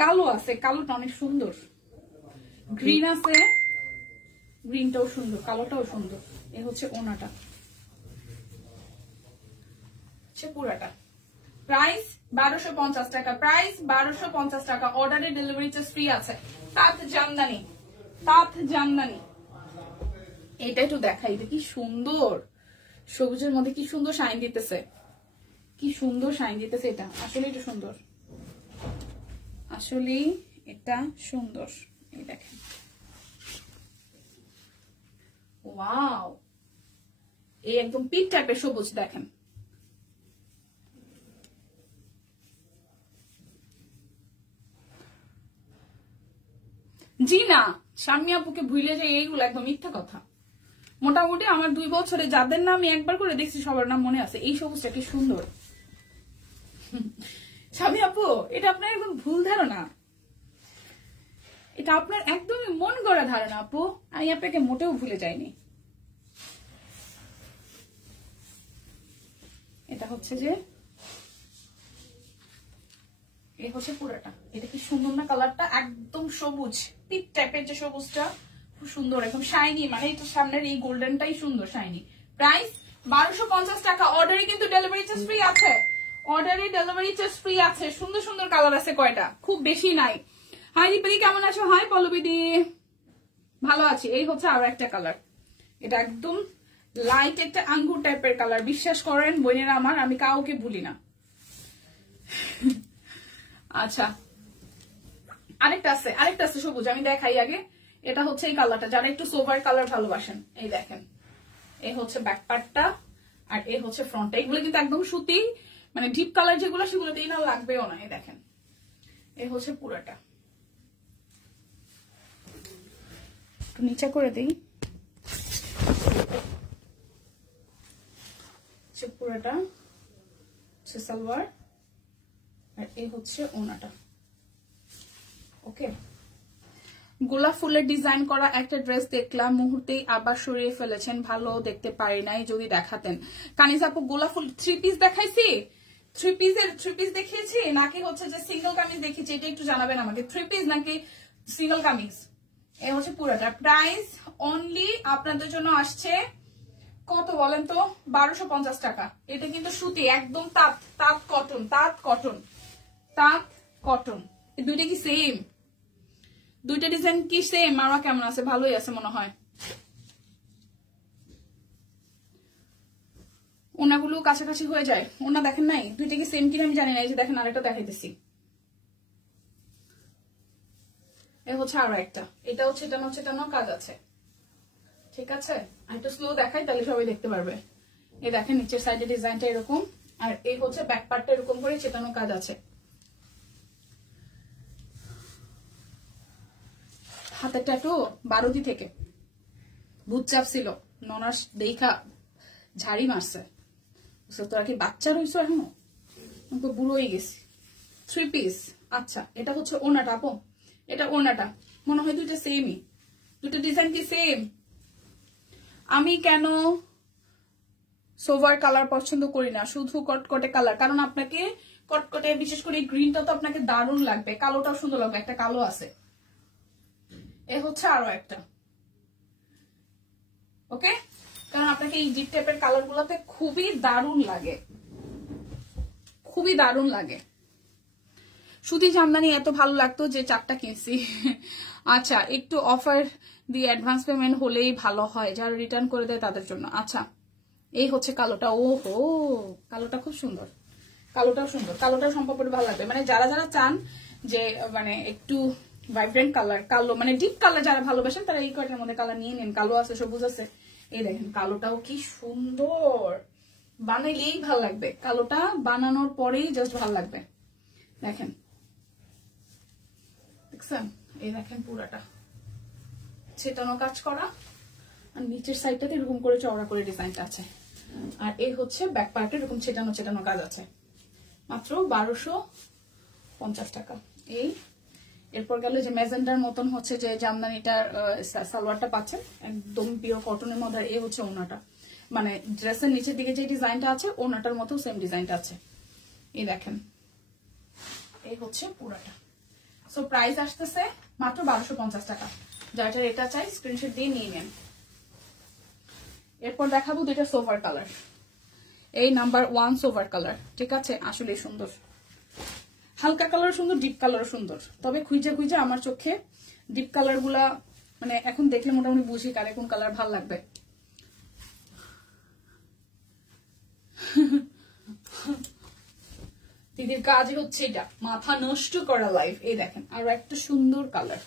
কালো আছে, কালোটা অনেক সুন্দর, গ্রিন আছে, গ্রিনটাও সুন্দর, কালোটাও সুন্দর। এ হচ্ছে ওনাটা, পুরাটা। প্রাইস 1250 টাকা, প্রাইস 1250 টাকা। অর্ডারে ডেলিভারি চার্জ ফ্রি আছে। তাঁত জামদানি, তাঁত জামদানি। এটা একটু দেখাই, এটা কি সুন্দর, সবুজের মধ্যে কি সুন্দর শাইন দিতেছে, কি সুন্দর শাইন দিতেছে এটা, আসলে এটা সুন্দর, আসলে এটা সুন্দর। এই দেখেন, ওয়াও, এই একদম পিট টাইপের সবুজ দেখেন। জি না, শাম্মী আপুকে ভুলে যায় এইগুলো একদম মিথ্যা কথা। মোটামুটি আমার 2 বছরে যাদের নাম আমি একবার করে দেখছি সবার নাম মনে আছে। এই সবুজটা কি সুন্দর। শাম্মী আপু, এটা আপনার একদম ভুল ধারণা, এটা আপনার একদমই মন গড়া ধারণা আপু, আমি আপনাকে মোটেও ভুলে যাইনি। এটা হচ্ছে যে এই হচ্ছে পুরাটা। এটা কি সুন্দর না কালারটা, একদম সবুজ পিট টাইপের যে সবুজটা, খুব সুন্দর, একদম শাইনি, মানে এটা সামনের এই গোল্ডেনটাই সুন্দর শাইনি। প্রাইস 1250 টাকা। অর্ডারে কিন্তু ডেলিভারি চার্জ ফ্রি আছে, অর্ডারে ডেলিভারি চার্জ ফ্রি আছে। সুন্দর সুন্দর কালার আছে কয়টা, খুব বেশি নাই। হাই দীপালি, কেমন আছো? হাই পল্লবী দি, ভালো আছি। এই হচ্ছে আরো একটা কালার, এটা একদম লাইট একটা আঙ্গুর টাইপের কালার। বিশ্বাস করেন বোনেরা আমার, আমি কাউকে ভুলি না। আচ্ছা, আরেকটা আছে সবুজ, আমি দেখাই আগে। এটা হচ্ছে এই কালারটা, যারা একটু সোভার কালার ভালোবাসেন। এই দেখেন, এই হচ্ছে ব্যাক পার্টটা আর এই হচ্ছে ফ্রন্টটা। এগুলো কিন্তু একদম সুতি, মানে ডিপ কালার যেগুলো সেগুলোতেই না লাগবেও না। এই দেখেন, এই হচ্ছে পুরাটা। একটু নিচে করে দিই, পুরাটা হচ্ছে সালোয়ার আর এই হচ্ছে ওনাটা। ওকে, গোলাপ ফুলের ডিজাইন করা একটা ড্রেস দেখলাম, মুহূর্তেই আবার সরিয়ে ফেলেছেন, ভালো দেখতে পারি নাই, যদি দেখাতেন। কানিজ আপু, গোলাপ ফুল 3 পিস দেখাইছি, 3 পিস দেখিয়েছি নাকি হচ্ছে যে সিঙ্গেল কামিজ দেখিয়েছি, এটা একটু জানাবেন আমাকে। 3 পিস নাকি সিঙ্গেল কামিজ? এই হচ্ছে পুরোটা। প্রাইস অনলি আপনাদের জন্য আসছে কত বলেন তো? 1250 টাকা। এটা কিন্তু সুতি, একদম তাঁত কটন। এই দুইটা কি সেম? দুইটা ডিজাইন কি সেম? মারা কেমন আছে? ভালোই আছে মনে হয়। ওনাগুলো কাছাকাছি হয়ে যায়। ওনা দেখেন নাই, দুইটা কি সেম কিনা আমি জানি না। এই যে দেখেন, আরেকটা দেখাইতেছি। এ হচ্ছে আরো একটা, এটা হচ্ছে এটানো কাজ আছে, ঠিক আছে? আর একটু স্লো দেখাই, তাহলে সবাই দেখতে পারবে। এই দেখেন, নিচের সাইডে ডিজাইনটা এরকম, আর এই হচ্ছে ব্যাক পার্টটা এরকম করে চেতানো কাজ আছে। হাতের ট্যাটু বারুদি থেকে ভূত চাপ ছিল, ননাস দেখা ঝাড়ি মারছে। তোরা কি বাচ্চা রইছো এখনো? তো বুড়ো হয়ে গেছি। 3 পিস। আচ্ছা, এটা হচ্ছে ওনাটা আপু, এটা ওনাটা মনে হয় দুইটা সেমই, দুটো ডিজাইন কি সেম? আমি কেন সোভার কালার পছন্দ করি না, শুধু কটকটে কালার, কারণ আপনাকে কটকটে, বিশেষ করে গ্রিনটা তো আপনাকে দারুণ লাগবে, কালোটাও সুন্দর লাগবে। একটা কালো আছে, এ হচ্ছে আরো একটা। ওকে, কারণ আপনাকে এই ডিপ টাইপের কালার গুলোতে খুবই দারুণ লাগে। সুতি জামদানি এত ভালো লাগতো যে 4টা কিনছি। আচ্ছা, একটু অফার দিয়ে অ্যাডভান্স পেমেন্ট হলেই ভালো হয়, যারা রিটার্ন করে দেয় তাদের জন্য। আচ্ছা, এই হচ্ছে কালোটা। ওহো, কালোটা খুব সুন্দর, কালোটাও সুন্দর, কালোটাও সম্ভব ভালো লাগবে। মানে যারা চান যে মানে একটু ভাইব্রেন্ট কালার, কালো মানে ডিপ কালার যারা ভালোবাসেন, তারা এই কয়টার মধ্যে কালার নিয়ে নেন। কালো আছে, সবুজ আছে। এই দেখেন, কালোটাও কি সুন্দর, বানাইলেই ভাল লাগবে। কালোটা বানানোর পরেই জাস্ট ভাল লাগবে। দেখেন, দেখছেন? এই দেখেন, পুরাটা ছেটানো কাজ করা, আর নিচের সাইডটাতে এরকম করে চওড়া করে ডিজাইনটা আছে। আর এই হচ্ছে ব্যাক পার্টে এরকম ছেটানো কাজ আছে। মাত্র 1250 টাকা। এই এরপর গেল যে ম্যাজেন্ডার মতন হচ্ছে যে জামদানিটার সালোয়ারটা পাচ্ছেন, একদম পিওর কটনের মধ্যে। এই হচ্ছে ওনাটা, মানে ড্রেসের নিচের দিকে যে ডিজাইনটা আছে ওনাটার মতো সেম ডিজাইনটা আছে। এই দেখেন, এই হচ্ছে পুরাটা। সো প্রাইস আসতেছে মাত্র 1250 টাকা। যারা এটা চাই স্ক্রিনশট দিয়ে নিয়ে নেন। এরপর দেখাবো দুইটা সোভার কালার। এই নাম্বার 1 সোভার কালার, ঠিক আছে? আসলে সুন্দর, হালকা কালার সুন্দর, ডিপ কালার সুন্দর। তবে খুঁজে আমার চোখে ডিপ কালার গুলা মানে এখন দেখলে মোটামুটি বুঝি কারে কোন কালার ভাল লাগবে। দিদির কাজই হচ্ছে এটা, মাথা নষ্ট করা লাইফ। এই দেখেন আরো একটা সুন্দর কালার,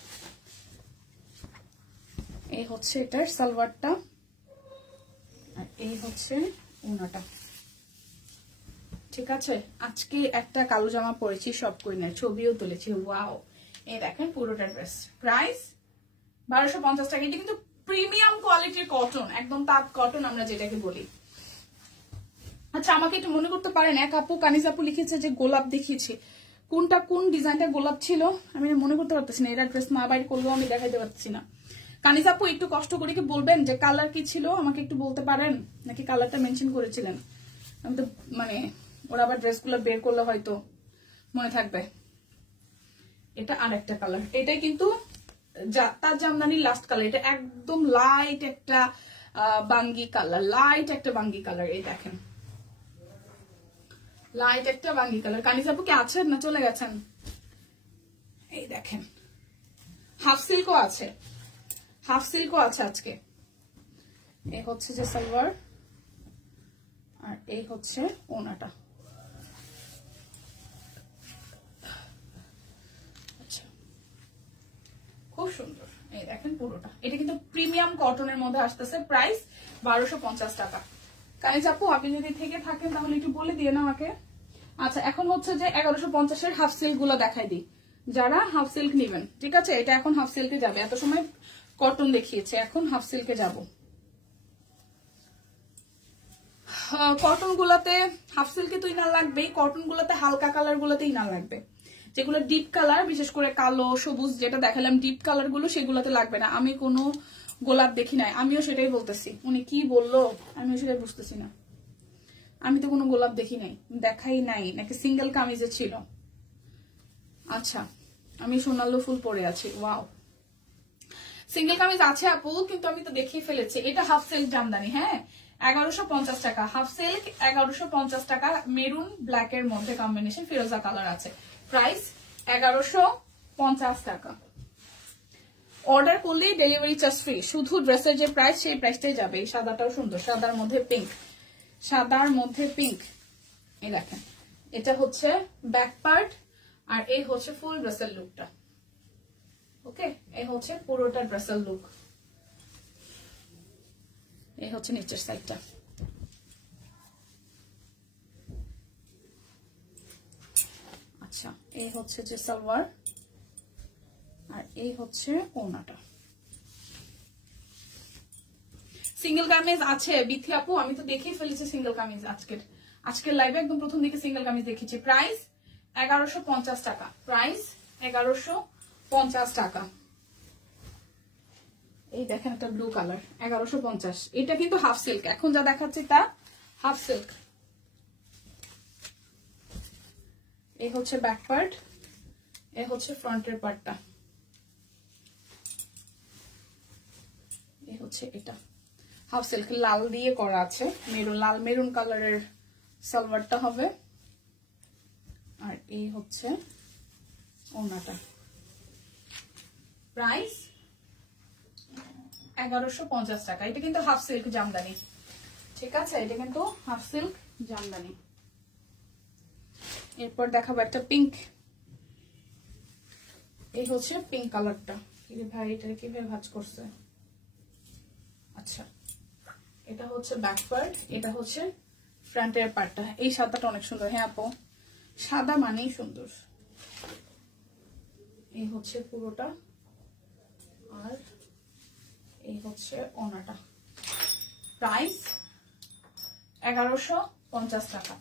এই হচ্ছে এটার সালোয়ারটা, আর এই হচ্ছে ওনাটা। ঠিক আছে, আজকে একটা কালো জামা পরেছি সব কুইনের, ছবিও তুলেছি। ওয়াও, এই দেখেন পুরোটা ড্রেস, প্রাইস 1250 টাকা। এটা কিন্তু প্রিমিয়াম কোয়ালিটির কটন, একদম তাঁত কটন আমরা যেটাকে বলি। আচ্ছা, আমাকে একটু মনে করতে পারেন, এক আপু কানিজ আপু লিখেছে যে গোলাপ দেখিয়েছি, কোনটা কোন ডিজাইনটা গোলাপ ছিল আমি মনে করতে পারতেছি না। এরা ড্রেস মা বাইরে করলেও আমি দেখাইতে পারছি না। কানিজ আপু একটু কষ্ট করে কি বলবেন যে কালার কি ছিল, আমাকে একটু বলতে পারেন, নাকি কালারটা মেনশন করেছিলেন? আমি তো মানে ওরা আবার ড্রেসগুলো বের করলে হয়তো মনে থাকবে। এটা আরেকটা কালার, এটাই কিন্তু তার জামদানি লাস্ট কালার। এটা একদম লাইট একটা বাঙ্গি কালার, লাইট একটা বাঙ্গি কালার। এই দেখেন লাইট একটা বাঙ্গি কালার। কানিজ আপু কি আছেন না চলে গেছেন? এই দেখেন হাফ সিল্কও আছে, হাফ সিল্কও আছে আজকে। এই হচ্ছে যে সালোয়ার, আর এই হচ্ছে ওনাটা। আচ্ছা, খুব সুন্দর। এই দেখেন পুরোটা, এটা কিন্তু প্রিমিয়াম কটনের মধ্যে আসতেছে, প্রাইস 1250 টাকা। কানিজ আপু আপনি যদি থেকে থাকেন তাহলে একটু বলে দিয়ে না আমাকে। আচ্ছা, এখন হচ্ছে যে 1150-এর হাফ সিল্ক গুলো দেখাই দিই, যারা হাফ সিল্ক নিবেন। ঠিক আছে, এটা এখন হাফ সিল্কে যাবে, এত সময় কটন দেখিয়েছে, এখন হাফ সিল্কে যাব। কটন গুলাতে হাফ সিল্কে তো ইনার লাগবেই, কটন গুলাতে হালকা কালার গুলাতে ইনার লাগবে। যেগুলো ডিপ কালার, বিশেষ করে কালো সবুজ যেটা দেখালাম ডিপ কালার গুলো, সেগুলোতে লাগবে না। আমি কোনো গোলাপ দেখি নাই, আমিও সেটাই বলতেছি। উনি কি বললো আমিও সেটাই বুঝতেছি না। আমি তো কোনো গোলাপ দেখি নাই, দেখাই নাই, নাকি সিঙ্গেল কামিজে ছিল? আচ্ছা, আমি সোনালো ফুল পরে আছি। ওয়াও, সিঙ্গেল কামিজ আছে আপু, কিন্তু আমি তো দেখিয়ে ফেলেছি। এটা হাফ সিল্ক জামদানি, হ্যাঁ 1150 টাকা হাফ সিল্ক, 1150 টাকা। মেরুন ব্ল্যাক এর মধ্যে কম্বিনেশন, ফিরোজা কালার আছে, প্রাইস 1150 টাকা। অর্ডার করলেই ডেলিভারি চার্জ ফ্রি, শুধু ড্রেসের যে প্রাইস সেই প্রাইসটাই যাবে। এই সাদাটাও সুন্দর, সাদার মধ্যে পিঙ্ক, সাদার মধ্যে পিঙ্ক। এই দেখেন এটা হচ্ছে ব্যাক পার্ট, আর এই হচ্ছে ফুল ড্রেসের লুকটা। ওকে, এই হচ্ছে পুরোটা ড্রেসের লুক, এই হচ্ছে নিচের সাইডটা। আচ্ছা, এই হচ্ছে যে সালোয়ার, আর এই হচ্ছে ওনাটা। সিঙ্গেল কামিজ আছে বিথি আপু, আমি তো দেখেই ফেলেছি সিঙ্গেল কামিজ। আজকের লাইভে একদম প্রথম দিকে সিঙ্গেল কামিজ দেখেছি। প্রাইস 1150 টাকা, প্রাইস 1150 টাকা। এই দেখেন একটা ব্লু কালার, 1150। এটা কিন্তু হাফ সিল্ক, এখন যা দেখাচ্ছে তা হাফ সিল্ক। এই হচ্ছে ব্যাক পার্ট, এই হচ্ছে ফ্রন্টের পার্টটা, এই হচ্ছে এটা হাফ সিল্ক, লাল দিয়ে করা আছে, মেরুন, লাল মেরুন কালারের সালোয়ারটা হবে, আর এই হচ্ছে ওনাটা। প্রাইস 1150 টাকা। এটা কিন্তু হাফ সিল্ক জামদানি, ঠিক আছে, এটা কিন্তু হাফ সিল্ক জামদানি। এরপর দেখাবো একটা পিঙ্ক, এই হচ্ছে পিঙ্ক কালারটা। ভাই এটা কিভাবে ভাঁজ করছে? আচ্ছা, এটা হচ্ছে ব্যাক পার্ট, এটা হচ্ছে ফ্রন্টের পার্টটা। এই সাদাটা অনেক সুন্দর, হ্যাঁ আপু, সাদা মানেই সুন্দর। এই হচ্ছে পুরোটা, আর এই হচ্ছে ওনাটা। প্রাইস 1150 টাকা।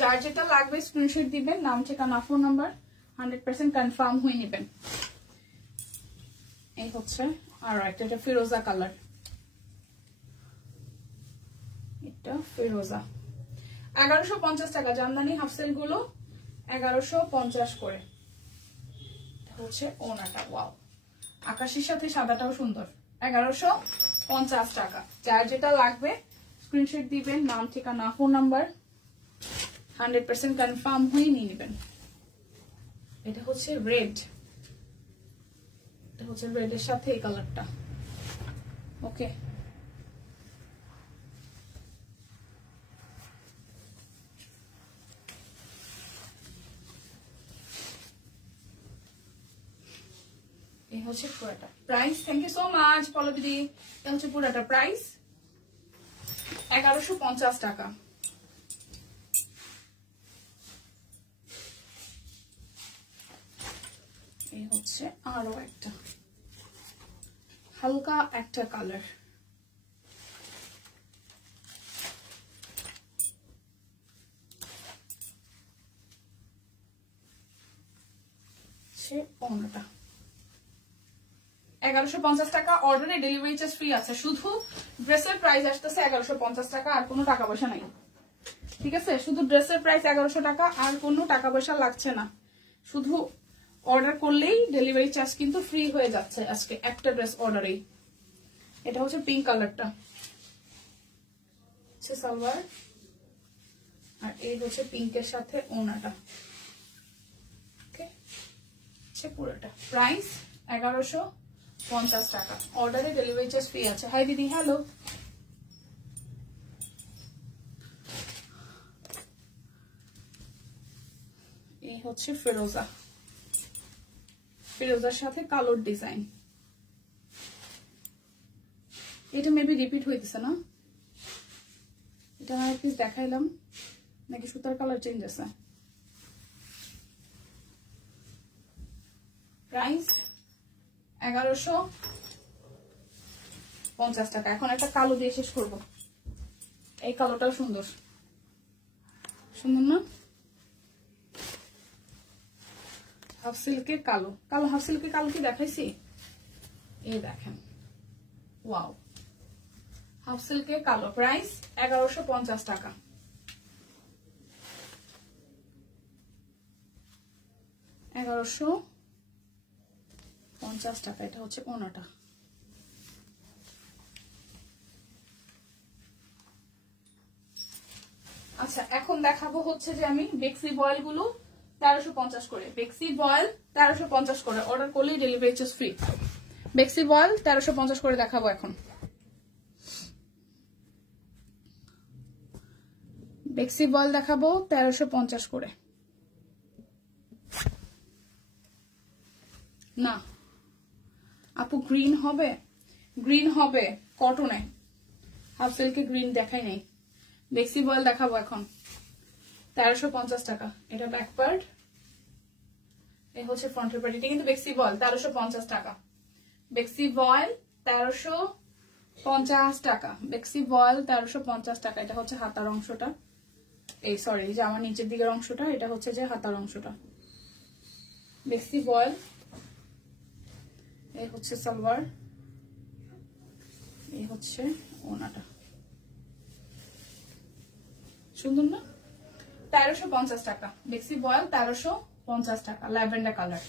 যার যেটা লাগবে স্ক্রিনশট দিবেন, নাম ঠিকানা ফোন নাম্বার 100% কনফার্ম হয়ে নেবেন। এই হচ্ছে আর একটা ফিরোজা কালার, এটা ফিরোজা। 1150 টাকা জামদানি হাফ সেল গুলো 1150 করে। হচ্ছে ওনাটা, ওয়াও, আকাশের সাথে সাদাটাও সুন্দর। 1150 টাকা। যার যেটা লাগবে স্ক্রিনশট দিবেন, নাম ঠিকানা ফোন নাম্বার 100% কনফার্ম হয়ে নিয়ে নেবেন। এটা হচ্ছে রেড, এটা হচ্ছে রেড এর সাথে এই কালারটা। ওকে, এই হচ্ছে পুরোটা price. Thank you so much Pallabi di. এটা হচ্ছে পুরোটা প্রাইস 1150 টাকা। এই হচ্ছে আরো একটা হালকা একটা কালার, অন্যটা 1150 টাকা। অর্ডারে ডেলিভারি চার্জ ফ্রি আছে, শুধু ড্রেসের প্রাইস আসতেছে 1150 টাকা, আর কোনো টাকা পয়সা নাই। ঠিক আছে, শুধু ড্রেসের প্রাইস 1100 টাকা, আর কোনো টাকা পয়সা লাগছে না। শুধু অর্ডার করলেই ডেলিভারি চার্জ কিন্তু ফ্রি হয়ে যাচ্ছে আজকে একটা ড্রেস অর্ডারেই। এটা হচ্ছে পিঙ্ক কালারটা, সালোয়ার, আর এই হচ্ছে পিঙ্কের সাথে ওনাটা। ওকে, পুরোটা প্রাইস 1150 টাকা। অর্ডারে ডেলিভারি চার্জ ফ্রি আছে। হাই দিদি, হ্যালো। এই হচ্ছে ফিরোজা, ফিরোজার সাথে কালোর ডিজাইন। এটা মেবি রিপিট হইতেছে না, এটা আমি পিস দেখাইলাম নাকি সুতার কালার চেঞ্জ আছে। প্রাইস 1150 টাকা। এখন একটা কালো দিয়ে শেষ করব। এই কালোটাও সুন্দর, সুন্দর না? হাফ সিল্কের কালো, কালো হাফ সিল্কের কালো কি দেখাইছি? এই দেখেন, ওয়াও, হাফ সিল্কের কালো। প্রাইস 1150 টাকা। টাকা। এটা হচ্ছে ওনাটা। আচ্ছা, এখন দেখাবো হচ্ছে যে আমি বেক্সি বয়েল গুলো 1350 করে। বেক্সি বয়েল 1350 করে, অর্ডার করলেই ডেলিভারি চার্জ ফ্রি। বেক্সি বয়েল 1350 করে দেখাবো এখন। বেক্সি বয়েল দেখাবো 1350 করে। না আপু, গ্রিন হবে, গ্রিন হবে কটনে, হাফ সিল্কে গ্রিন দেখাই নেই। বেক্সি বয়েল দেখাবো এখন 1350 টাকা। এটা ব্যাক পার্ট, এই হচ্ছে ফ্রন্টের পার্ট। এটা কিন্তু বেক্সি বয়েল 1350 টাকা। বেক্সি বয়েল 1350 টাকা। বেক্সি বয়েল 1350 টাকা। এটা হচ্ছে হাতার অংশটা, এই সরি, যে আমার নিচের দিকের অংশটা, এটা হচ্ছে যে হাতার অংশটা। বেক্সি বয়েল, এই হচ্ছে সালোয়ার, এই হচ্ছে ওনাটা। সুন্দর না? 1350 টাকা। বেক্সি বয়েল 1350 টাকা। Lavender colour.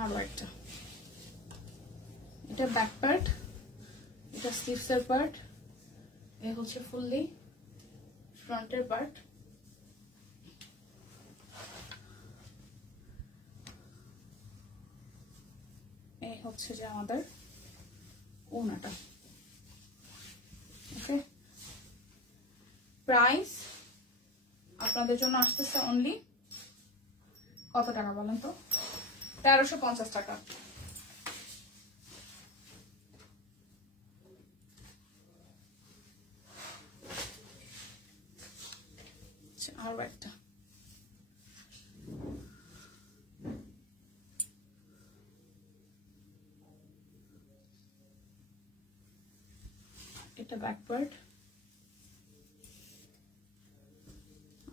আরো একটা, এটা ব্যাক পার্ট, এটা স্লিভসের পার্ট, এই হচ্ছে ফুললি ফ্রন্টের পার্ট। এই হচ্ছে যে আমাদের ওনাটা। ওকে, প্রাইস আপনাদের জন্য আসতেছে অনলি কত টাকা বলেন তো? 1350 টাকা। আরো একটা, এটা ব্যাক পার্ট।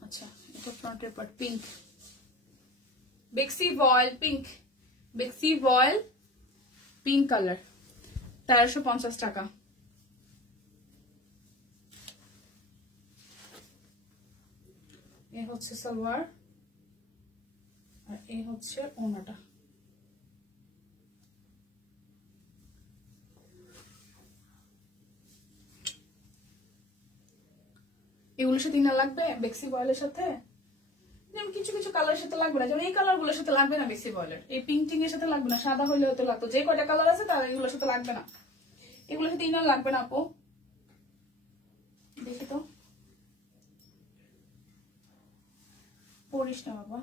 আচ্ছা, এটা ফ্রন্টের পার্ট। পিঙ্ক, বেক্সি বয়েল পিঙ্ক, বেক্সি বয়েল পিঙ্ক কালার 1350 টাকা। এই হচ্ছে সালোয়ার, আর এই হচ্ছে ওনাটা। এগুলোর সাথে ইনার লাগবে বেক্সি বয়েলের সাথে, যেমন কিছু কিছু কালারের সাথে লাগবে না, যেমন এই কালার গুলোর সাথে লাগবে না বেক্সি বয়েলের, এই পিঙ্ক টিং এর সাথে লাগবে না, সাদা হইলে হয়তো লাগতো। যে কয়টা কালার আছে তার এগুলোর সাথে লাগবে না, এগুলোর সাথে ইনার লাগবে না আপু। করিস না বাবা,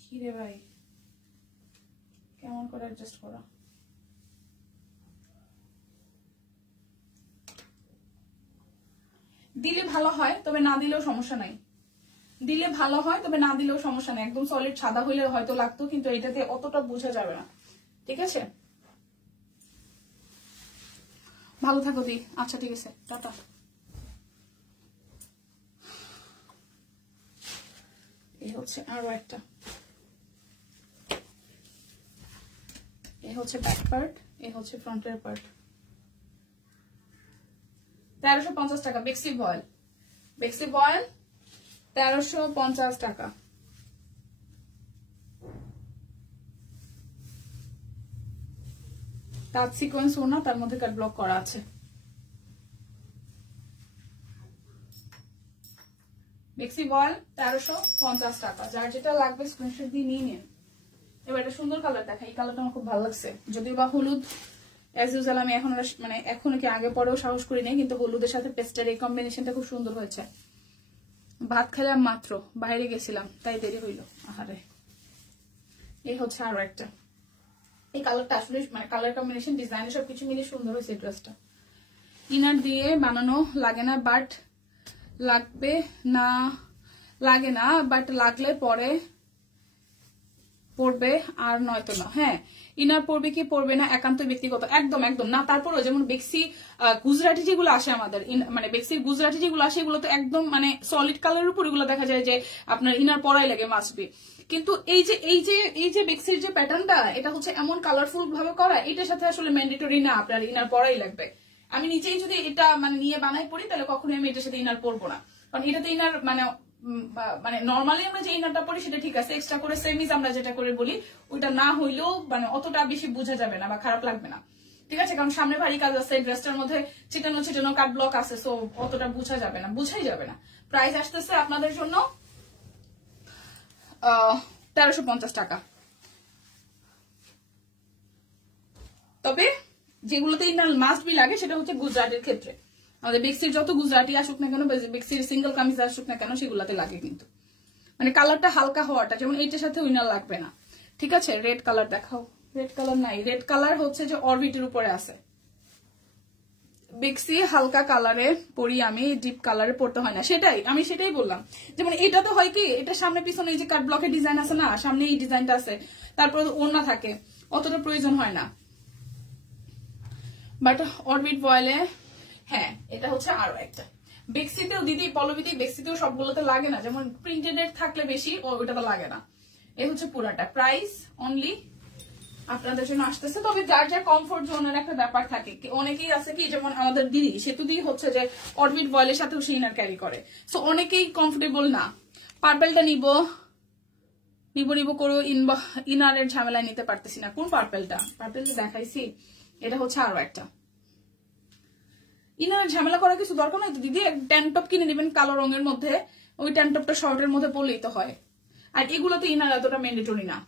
কি রে ভাই, কেমন করে অ্যাডজাস্ট করা। দিলে ভালো হয়, তবে না দিলেও সমস্যা নাই। দিলে ভালো হয়, তবে না দিলেও সমস্যা নাই। একদম সলিড সাদা হইলে হয়তো লাগতো, কিন্তু এটাতে অতটা বোঝা যাবে না। ঠিক আছে, ভালো থাকো দি। আচ্ছা ঠিক আছে, টাটা। এই হচ্ছে আরো একটা, এই হচ্ছে ব্যাক পার্ট, এই হচ্ছে ফ্রন্টের পার্ট। 1350 টাকা বেক্সি ভয়েল, বেক্সি ভয়েল 1350 টাকা। কাজ সিকোয়েন্স ওনা, তার মধ্যে কাট ব্লক করা আছে। বেক্সি ভয়েল 1350 টাকা। যার যেটা লাগবে স্ক্রিনশট দিয়ে নিয়ে নিন। এবার একটা সুন্দর কালার দেখা, এই কালারটা আমার খুব ভালো লাগছে। যদিও বা হলুদ অ্যাজ ইউজুয়াল আমি এখন মানে এখনো কি আগে পরেও সাহস করি নাই, কিন্তু হলুদের সাথে পেস্টের এই কম্বিনেশনটা খুব সুন্দর হয়েছে। ভাত খেলাম মাত্র, বাইরে গেছিলাম তাই দেরি হইল। আহারে, এই হচ্ছে আরো একটা। এই কালারটা আসলে মানে কালার কম্বিনেশন, ডিজাইন সবকিছু মিলে সুন্দর হয়েছে ড্রেসটা। ইনার দিয়ে বানানো লাগে না, বাট লাগবে না, লাগে না, বাট লাগলে পরে পড়বে আর নয়তো না। হ্যাঁ, ইনার পড়বে কি পড়বে না একান্ত ব্যক্তিগত, একদম একদম না। তারপরও যেমন বেক্সি গুজরাটি যেগুলো আসে আমাদের, মানে বেক্সির গুজরাটি যেগুলো আসে এগুলো তো একদম মানে সলিড কালারের উপর, এগুলো দেখা যায় যে আপনার ইনার পরাই লাগে মাসবি। কিন্তু এই যে বেক্সির যে প্যাটার্নটা, এটা হচ্ছে এমন কালারফুল ভাবে করা, এটার সাথে আসলে ম্যান্ডেটরি না আপনার ইনার পরাই লাগবে। আমি নিজেই যদি এটা মানে নিয়ে বানাই পড়ি, তাহলে কখনোই আমি এটার সাথে ইনার পরবো না, কারণ এটাতে ইনার মানে নর্মালি আমরা যে ইনারটা পরি সেটা ঠিক আছে, এক্সট্রা করে সেমিজ আমরা যেটা করে বলি ওইটা না হইলেও মানে অতটা বেশি বোঝা যাবে না বা খারাপ লাগবে না। ঠিক আছে, কারণ সামনে ভারী কাজ আছে, ড্রেসটার মধ্যে চিটানো চিটানো কাট ব্লক আছে, সো অতটা বোঝা যাবে না, বুঝাই যাবে না। প্রাইস আসতেছে আপনাদের জন্য 1350 টাকা। তবে যেগুলোতে ইনার মাস্ট বি লাগে সেটা হচ্ছে গুজরাটের ক্ষেত্রে। আমাদের বেক্সির যত গুজরাটি আসুক না কেন, বেক্সির সিঙ্গেল কামিজ আসুক না কেন, সেগুলাতে লাগে কিন্তু মানে কালারটা হালকা হওয়াটা, যেমন এইটার সাথে উইনার লাগবে না। ঠিক আছে, রেড কালার দেখাও। রেড কালার নাই, রেড কালার হচ্ছে যে অরবিটের উপরে আছে। বেক্সি হালকা কালারে পরি আমি, ডিপ কালারে পড়তে হয় না, আমি সেটাই বললাম। যেমন এটা তো হয় কি, এটা সামনে পিছনে এই যে কাট ব্লকের ডিজাইন আছে না, সামনে এই ডিজাইনটা আছে, তারপর ওড়না থাকে, অতটা প্রয়োজন হয় না। বাট অরবিট ভয়েলে হ্যাঁ, এটা হচ্ছে আরো একটা। বেক্সিতেও দিদি পলবিদি, বেক্সিতেও সবগুলোতে লাগে না, যেমন প্রিন্টেড থাকলে বেশি ওইটা তো লাগে না। এই হচ্ছে পুরাটা। প্রাইস অনলি আপনাদের জন্য আসতেছে। তবে যার যার কমফোর্ট জোনের একটা ব্যাপার থাকে, অনেকেই আছে কি, যেমন আমাদের দিদি, সেতু দিদি হচ্ছে যে অরবিট ভয়েলের সাথেও সে ইনার ক্যারি করে, সো অনেকেই কমফোর্টেবল না। পার্পেলটা নিব করে ইনারের ঝামেলায় নিতে পারতেছি না। কোন পার্পেলটা দেখাইছি, এটা হচ্ছে আরো একটা। ইনার ঝামেলা করার কিছু দরকার নাই তো দিদি, ট্যান টপ কিনে নেবেন কালো রঙের মধ্যে, ওই ট্যান টপটা শর্টের মধ্যে পরলেই তো হয়। আর এগুলোতে ইনার এতটা ম্যান্ডেটরি না।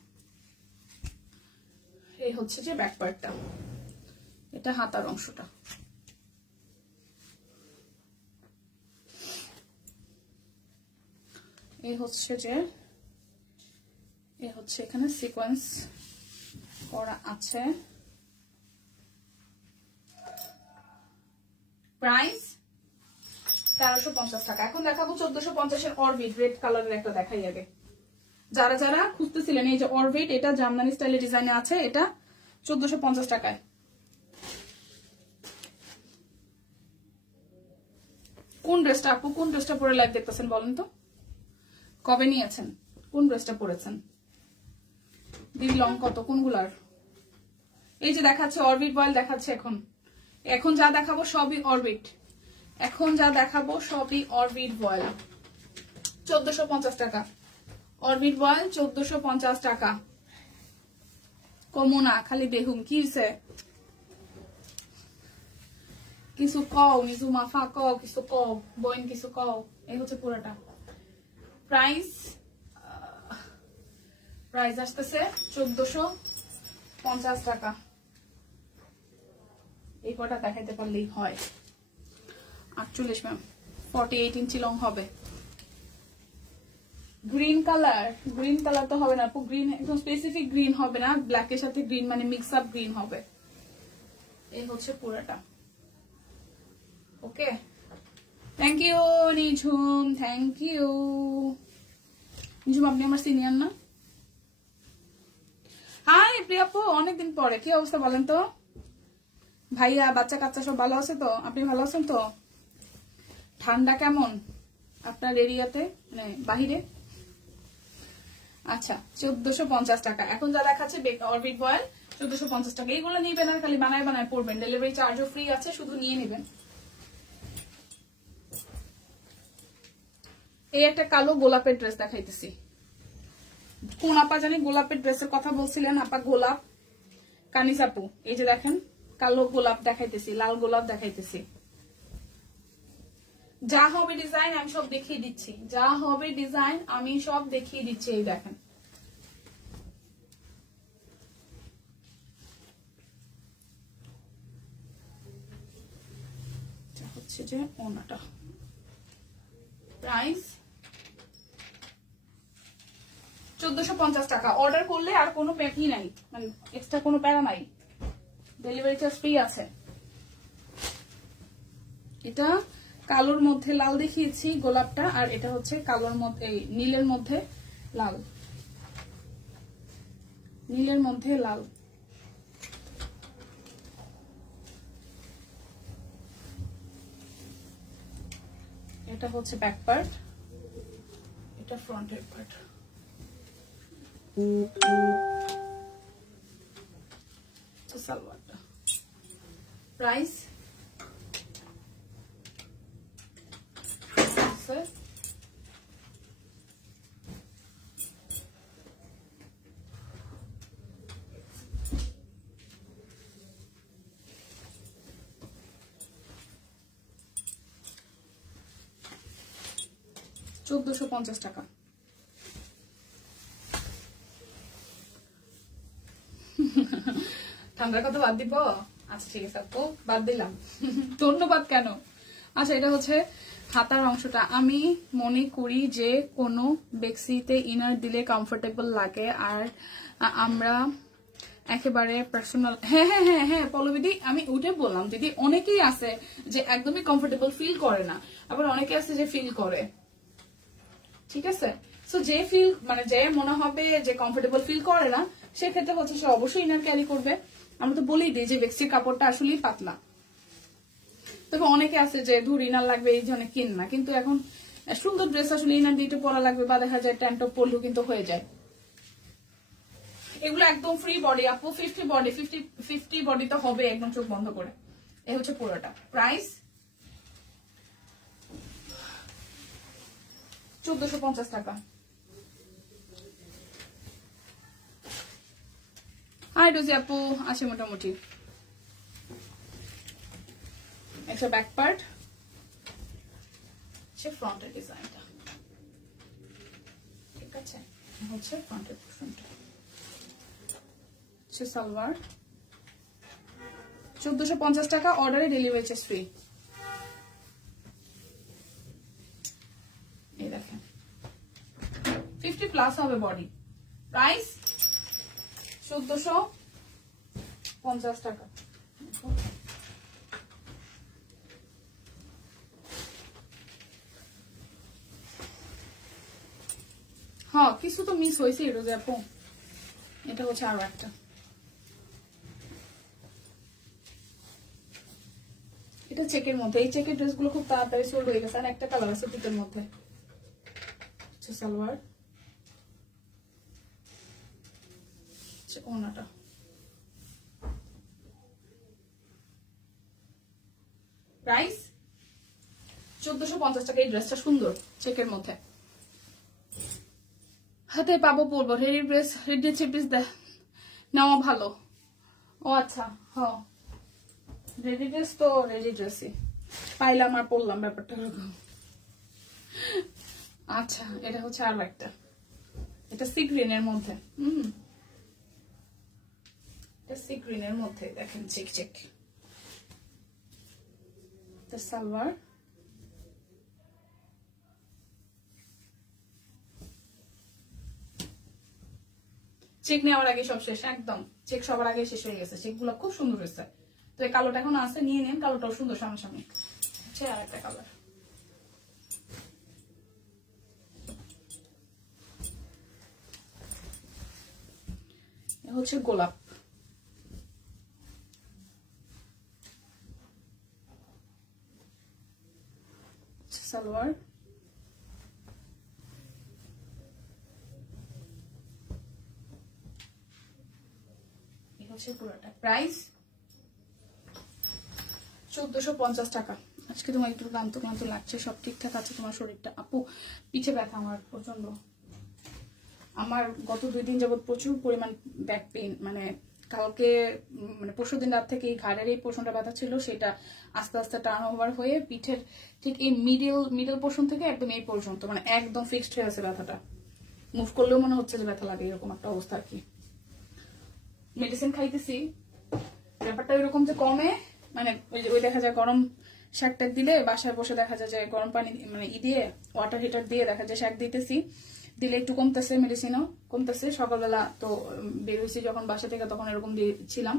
এই হচ্ছে যে ব্যাক পার্টটা, এটা হাতার অংশটা। এই হচ্ছে এখানে সিকোয়েন্স করা আছে। প্রাইস 1350 টাকা। এখন দেখাবো 1450-এর অরবিট রেড কালারের একটা দেখাই আগে। যারা যারা খুঁজতেছিলেন, এই যে অরবিট, এটা জামদানি স্টাইলের ডিজাইনে আছে, এটা 1450 টাকায়। কোন ড্রেসটা আপু, কোন ড্রেসটা পরে লাইভ দেখতেছেন বলেন তো, কবে নিয়েছেন, কোন ড্রেসটা পরেছেন দিদি, লং কত, কোনগুলার? এই যে দেখাচ্ছে অরবিট বয়েল দেখাচ্ছে। এখন যা দেখাবো সবই অরবিট, অরবিট বয়েল। 1450 টাকা অরবিট বয়েল, 1450 টাকা। কমো না, খালি বেহুম কি হইছে, কিছু কও নিজু মাফা, কও কিছু কও বইন, কিছু কও। এই হচ্ছে পুরোটা। প্রাইস আসতেছে 1450 টাকা। এই কটা দেখাইতে পারলেই হয়। 48 ম্যাম, 48 ইঞ্চি লং হবে। গ্রিন কালার তো হবে না আপু, গ্রিন একদম স্পেসিফিক গ্রিন হবে না, ব্ল্যাক এর সাথে গ্রিন মানে মিক্স আপ গ্রিন হবে। এই হচ্ছে পুরোটা। Okay, thank you Nijhum, thank you Nijhum, আপনি আমার সিনিয়র না? হাই প্রিয়াপু, অনেকদিন পরে, কি অবস্থা বলেন তো? ভাইয়া বাচ্চা কাচ্চা সব ভালো আছে তো? আপনি ভালো আছেন তো? ঠান্ডা কেমন আপনার এরিয়াতে, মানে বাহিরে? আচ্ছা, 1450 টাকা। এখন যা দেখাচ্ছে অরবিট বয়েল 1450 টাকা। এইগুলো নিবেন আর খালি বানায় বানায় পড়বেন, ডেলিভারি চার্জও ফ্রি আছে, শুধু নিয়ে নেবেন। এই একটা কালো গোলাপের ড্রেস দেখাইতেছি। কোন আপা জানি গোলাপের ড্রেসের কথা বলছিলেন, আপা গোলাপ, কানিস আপু। এই যে দেখেন কালো গোলাপ দেখাইতেছি, লাল গোলাপ দেখাইতেছি। যা হবে ডিজাইন আমি সব দেখিয়ে দিচ্ছি, যা হবে ডিজাইন আমি সব দেখিয়ে দিচ্ছি। এই দেখেন, হচ্ছে যে ওনাটা। প্রাইস 1450 টাকা। অর্ডার করলে আর কোনো প্যাকি নাই, মানে এক্সট্রা কোনো প্যারা নাই, ডেলিভারি চার্জ ফ্রি আছে। এটা কালোর মধ্যে লাল দেখিয়েছি গোলাপটা, আর এটা হচ্ছে কালোর মধ্যে নীলের মধ্যে লাল, নীলের মধ্যে লাল। এটা হচ্ছে ব্যাক পার্ট, এটা ফ্রন্টের পার্ট। সালোয়ারটা। প্রাইস $1450 টাকা। ঠান্ডার কথা বাদ দিব? আচ্ছা ঠিক আছে আপু, বাদ দিলাম। ধন্যবাদ। কেন? আচ্ছা, এটা হচ্ছে হাতার অংশটা। আমি মনে করি যে কোনো বেক্সিতে ইনার দিলে কমফোর্টেবল লাগে, আর আমরা একেবারে পার্সোনাল। হ্যাঁ হ্যাঁ হ্যাঁ হ্যাঁ পল্লবীদি, আমি ওইটাই বললাম দিদি, অনেকেই আছে যে একদমই কমফোর্টেবল ফিল করে না, আবার অনেকে আছে যে ফিল করে। ঠিক আছে, সো যে ফিল মানে যে মনে হবে যে কমফোর্টেবল ফিল করে না, সেক্ষেত্রে হচ্ছে সে অবশ্যই ইনার ক্যারি করবে। আমরা তো বলেই দিই যে বেক্সির কাপড়টা আসলেই পাতলা। তবে অনেকে আছে যে ধর ইনার লাগবে এই জন্য কিন না, কিন্তু এখন সুন্দর ড্রেস আসলে ইনার দিয়ে পরা লাগবে, বা দেখা যায় ট্যান টপ পরলেও কিন্তু হয়ে যায়। এগুলো একদম ফ্রি বডি আপু, 50 বডি তো হবে একদম চোখ বন্ধ করে। এই হচ্ছে পুরোটা। প্রাইস 1450 টাকা। হাই রোজি আপু, আছে মোটামুটি। একটা ব্যাক পার্ট, সে ফ্রন্টের ডিজাইনটা। ঠিক আছে, হচ্ছে ফ্রন্টের পোর্শনটা। সালোয়ার 1450 টাকা। অর্ডারে ডেলিভারি চার্জ ফ্রি। এই দেখেন 50+ হবে বডি। প্রাইস 1450 টাকা। হ্যাঁ, কিছু তো মিস হয়েছে রোজা আপু। এটা হচ্ছে আরো একটা। এটা চেকের মধ্যে, এই চেকের ড্রেসগুলো খুব তাড়াতাড়ি সোল্ড হয়ে গেছে। আর একটা কালার আছে পিকের মধ্যে, সালোয়ার, ওনাটা। প্রাইস 1450 টাকা। এই ড্রেসটা সুন্দর, চেকের মধ্যে। হাতে পাবো পরবো। রেডি ড্রেস, রেডি ড্রেস নেওয়া ভালো। ও আচ্ছা, হ্যাঁ রেডি ড্রেস তো রেডি ড্রেসই পাইলাম আর পরলাম, ব্যাপারটা এরকম। আচ্ছা, এটা হচ্ছে আরো একটা, এটা সি গ্রিনের মধ্যে। এটা সি গ্রিনের মধ্যে দেখেন, চেক চেক। সালোয়ার চেক নেওয়ার আগে সব শেষ, একদম চেক সবার আগে শেষ হয়ে গেছে। চেক গুলো খুব সুন্দর হয়েছে। তো এই কালোটা এখন আছে, নিয়ে নেন, কালোটাও সুন্দর সামনাসামনি। আচ্ছা, আর একটা কালার, হচ্ছে গোলাপ। সালোয়ার, পুরোটা প্রাইস 1450 টাকা। আজকে তোমার একটু ক্লান্ত ক্লান্ত লাগছে, সব ঠিকঠাক আছে তোমার শরীরটা? আপু পিঠে ব্যথা আমার প্রচন্ড, আমার গত 2 দিন যাবত প্রচুর পরিমাণ ব্যাক পেইন, মানে কালকে মানে পরশুদিন রাত থেকে এই ঘাড়ের এই পোর্শনটা ব্যথা ছিল, সেটা আস্তে আস্তে টার্ন ওভার হয়ে পিঠের ঠিক এই মিডল পোর্শন থেকে একদম এই পর্যন্ত মানে একদম ফিক্সড হয়ে আছে ব্যথাটা। মুভ করলেও মনে হচ্ছে যে ব্যথা লাগে, এরকম একটা অবস্থা আর কি। মেডিসিন খাইতেছি, ব্যাপারটা এরকম যে কমে, মানে ওই দেখা যায় গরম শাক টাক দিলে বাসায় বসে দেখা যায় যে গরম পানি মানে দিয়ে ওয়াটার হিটার দিয়ে দেখা যায় শাক দিতেছি, দিলে একটু কমতেছে, মেডিসিনও কমতেছে। সকালবেলা তো বের হয়েছি যখন বাসা থেকে, তখন এরকম দিয়েছিলাম,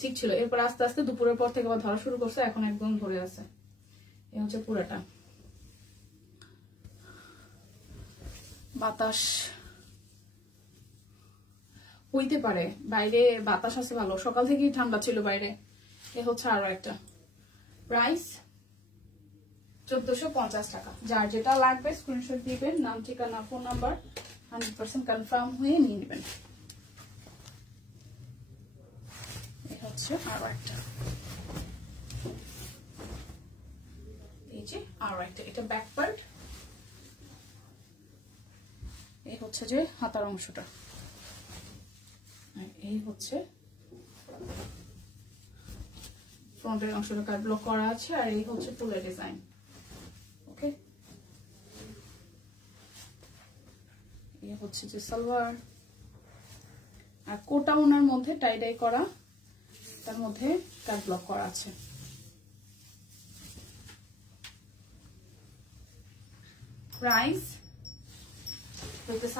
ঠিক ছিল। এরপর আস্তে আস্তে দুপুরের পর থেকে আবার ধরা শুরু করছে, এখন একদম ধরে আছে। এই হচ্ছে পুরাটা। বাতাস হইতে পারে, বাইরে বাতাস আছে ভালো, সকাল থেকেই ঠান্ডা ছিল বাইরে। এ হচ্ছে আরো একটা। প্রাইস 1450 টাকা। যার যেটা লাগবে স্ক্রিনশট দিবেন, নাম, ঠিকানা, ফোন নাম্বার 100% কনফার্ম হয়ে নিয়ে নেবেন। এই হচ্ছে আরো একটা, এই যে আরো একটা, এটা ব্যাক পার্ট। এই হচ্ছে যে হাতার অংশটা, এই হচ্ছে ফ্রন্টের অংশটা কাট ব্লক করা আছে, আর এই হচ্ছে ফুলের ডিজাইন। ওকে, এই হচ্ছে যে সালোয়ার, আর কোটা ওনার মধ্যে টাই ডাই করা, তার মধ্যে কাট ব্লক করা আছে। প্রাইস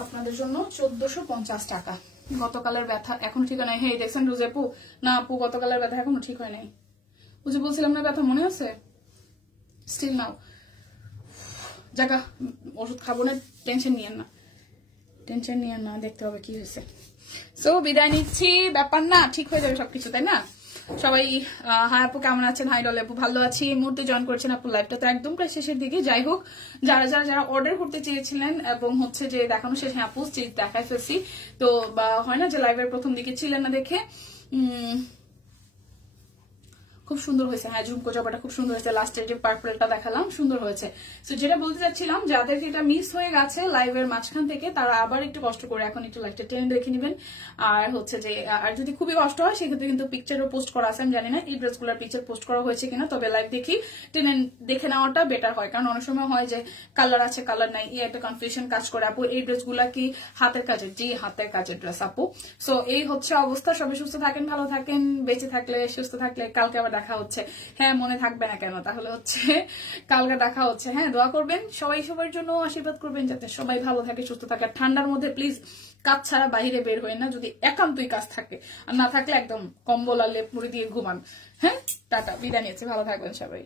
আপনাদের জন্য 1450 টাকা। গতকালের ব্যথা এখনো ঠিক হয় নাই। হ্যাঁ দেখছেন রোজ আপু, না আপু গতকালের ব্যথা এখনো ঠিক হয় নাই। বুঝে বলছিলাম না ব্যথা মনে আছে, স্টিল নাও। জায়গা ওষুধ খাবো না, টেনশন নিয়েন না, টেনশন নিয়েন না, দেখতে হবে কি হয়েছে। সো বিদায় নিচ্ছি, ব্যাপার না, ঠিক হয়ে যাবে সবকিছু, তাই না? সবাই হাই আপু কেমন আছেন? হাই ডলে আপু ভালো আছি। এই মুহূর্তে জয়েন করেছেন আপু লাইভটা তো একদম প্রায় শেষের দিকে। যাই হোক, যারা অর্ডার করতে চেয়েছিলেন এবং হচ্ছে যে দেখানো শেষ, হ্যাঁ আপু স্টিচ দেখাই ফেলছি, তো হয় না যে লাইভের প্রথম দিকে ছিলেন না দেখে। খুব সুন্দর হয়েছে, হ্যাঁ ঝুমকো জবাটা খুব সুন্দর হয়েছে, লাস্টের যে পার্পলটা দেখালাম সুন্দর হয়েছে। তো যেটা বলতে চাচ্ছিলাম, যাদের এটা মিস হয়ে গেছে লাইভের মাঝখান থেকে, তারা আবার একটু কষ্ট করে এখন একটু লাইভটা টেনে রেখে নেবেন। আর হচ্ছে যে আর যদি খুবই কষ্ট হয় সেক্ষেত্রে কিন্তু পিকচারও পোস্ট করা আছে, আমি জানি না এই ড্রেসগুলোর পিকচার পোস্ট করা হয়েছে কিনা, তবে লাইভ টেনে দেখে নেওয়াটা বেটার হয়, কারণ অনেক সময় হয় যে কালার আছে কালার নাই, এই একটা কনফিউশন কাজ করে। আপু এই ড্রেসগুলা কি হাতের কাজের? জি হাতের কাজের ড্রেস আপু। সো এই হচ্ছে অবস্থা। সবাই সুস্থ থাকেন, ভালো থাকেন, বেঁচে থাকলে সুস্থ থাকলে কালকে আবার দেখা হচ্ছে। হ্যাঁ মনে থাকবে না কেন, তাহলে হচ্ছে কালকে দেখা হচ্ছে। হ্যাঁ দোয়া করবেন সবাই, সবার জন্য আশীর্বাদ করবেন যাতে সবাই ভালো থাকে, সুস্থ থাকে। ঠান্ডার মধ্যে প্লিজ কাজ ছাড়া বাইরে বের হই না, যদি একান্তই কাজ থাকে, আর না থাকলে একদম কম্বল আর লেপ মুড়ি দিয়ে ঘুমান। হ্যাঁ টাটা, বিদায় নিয়েছি, ভালো থাকবেন সবাই।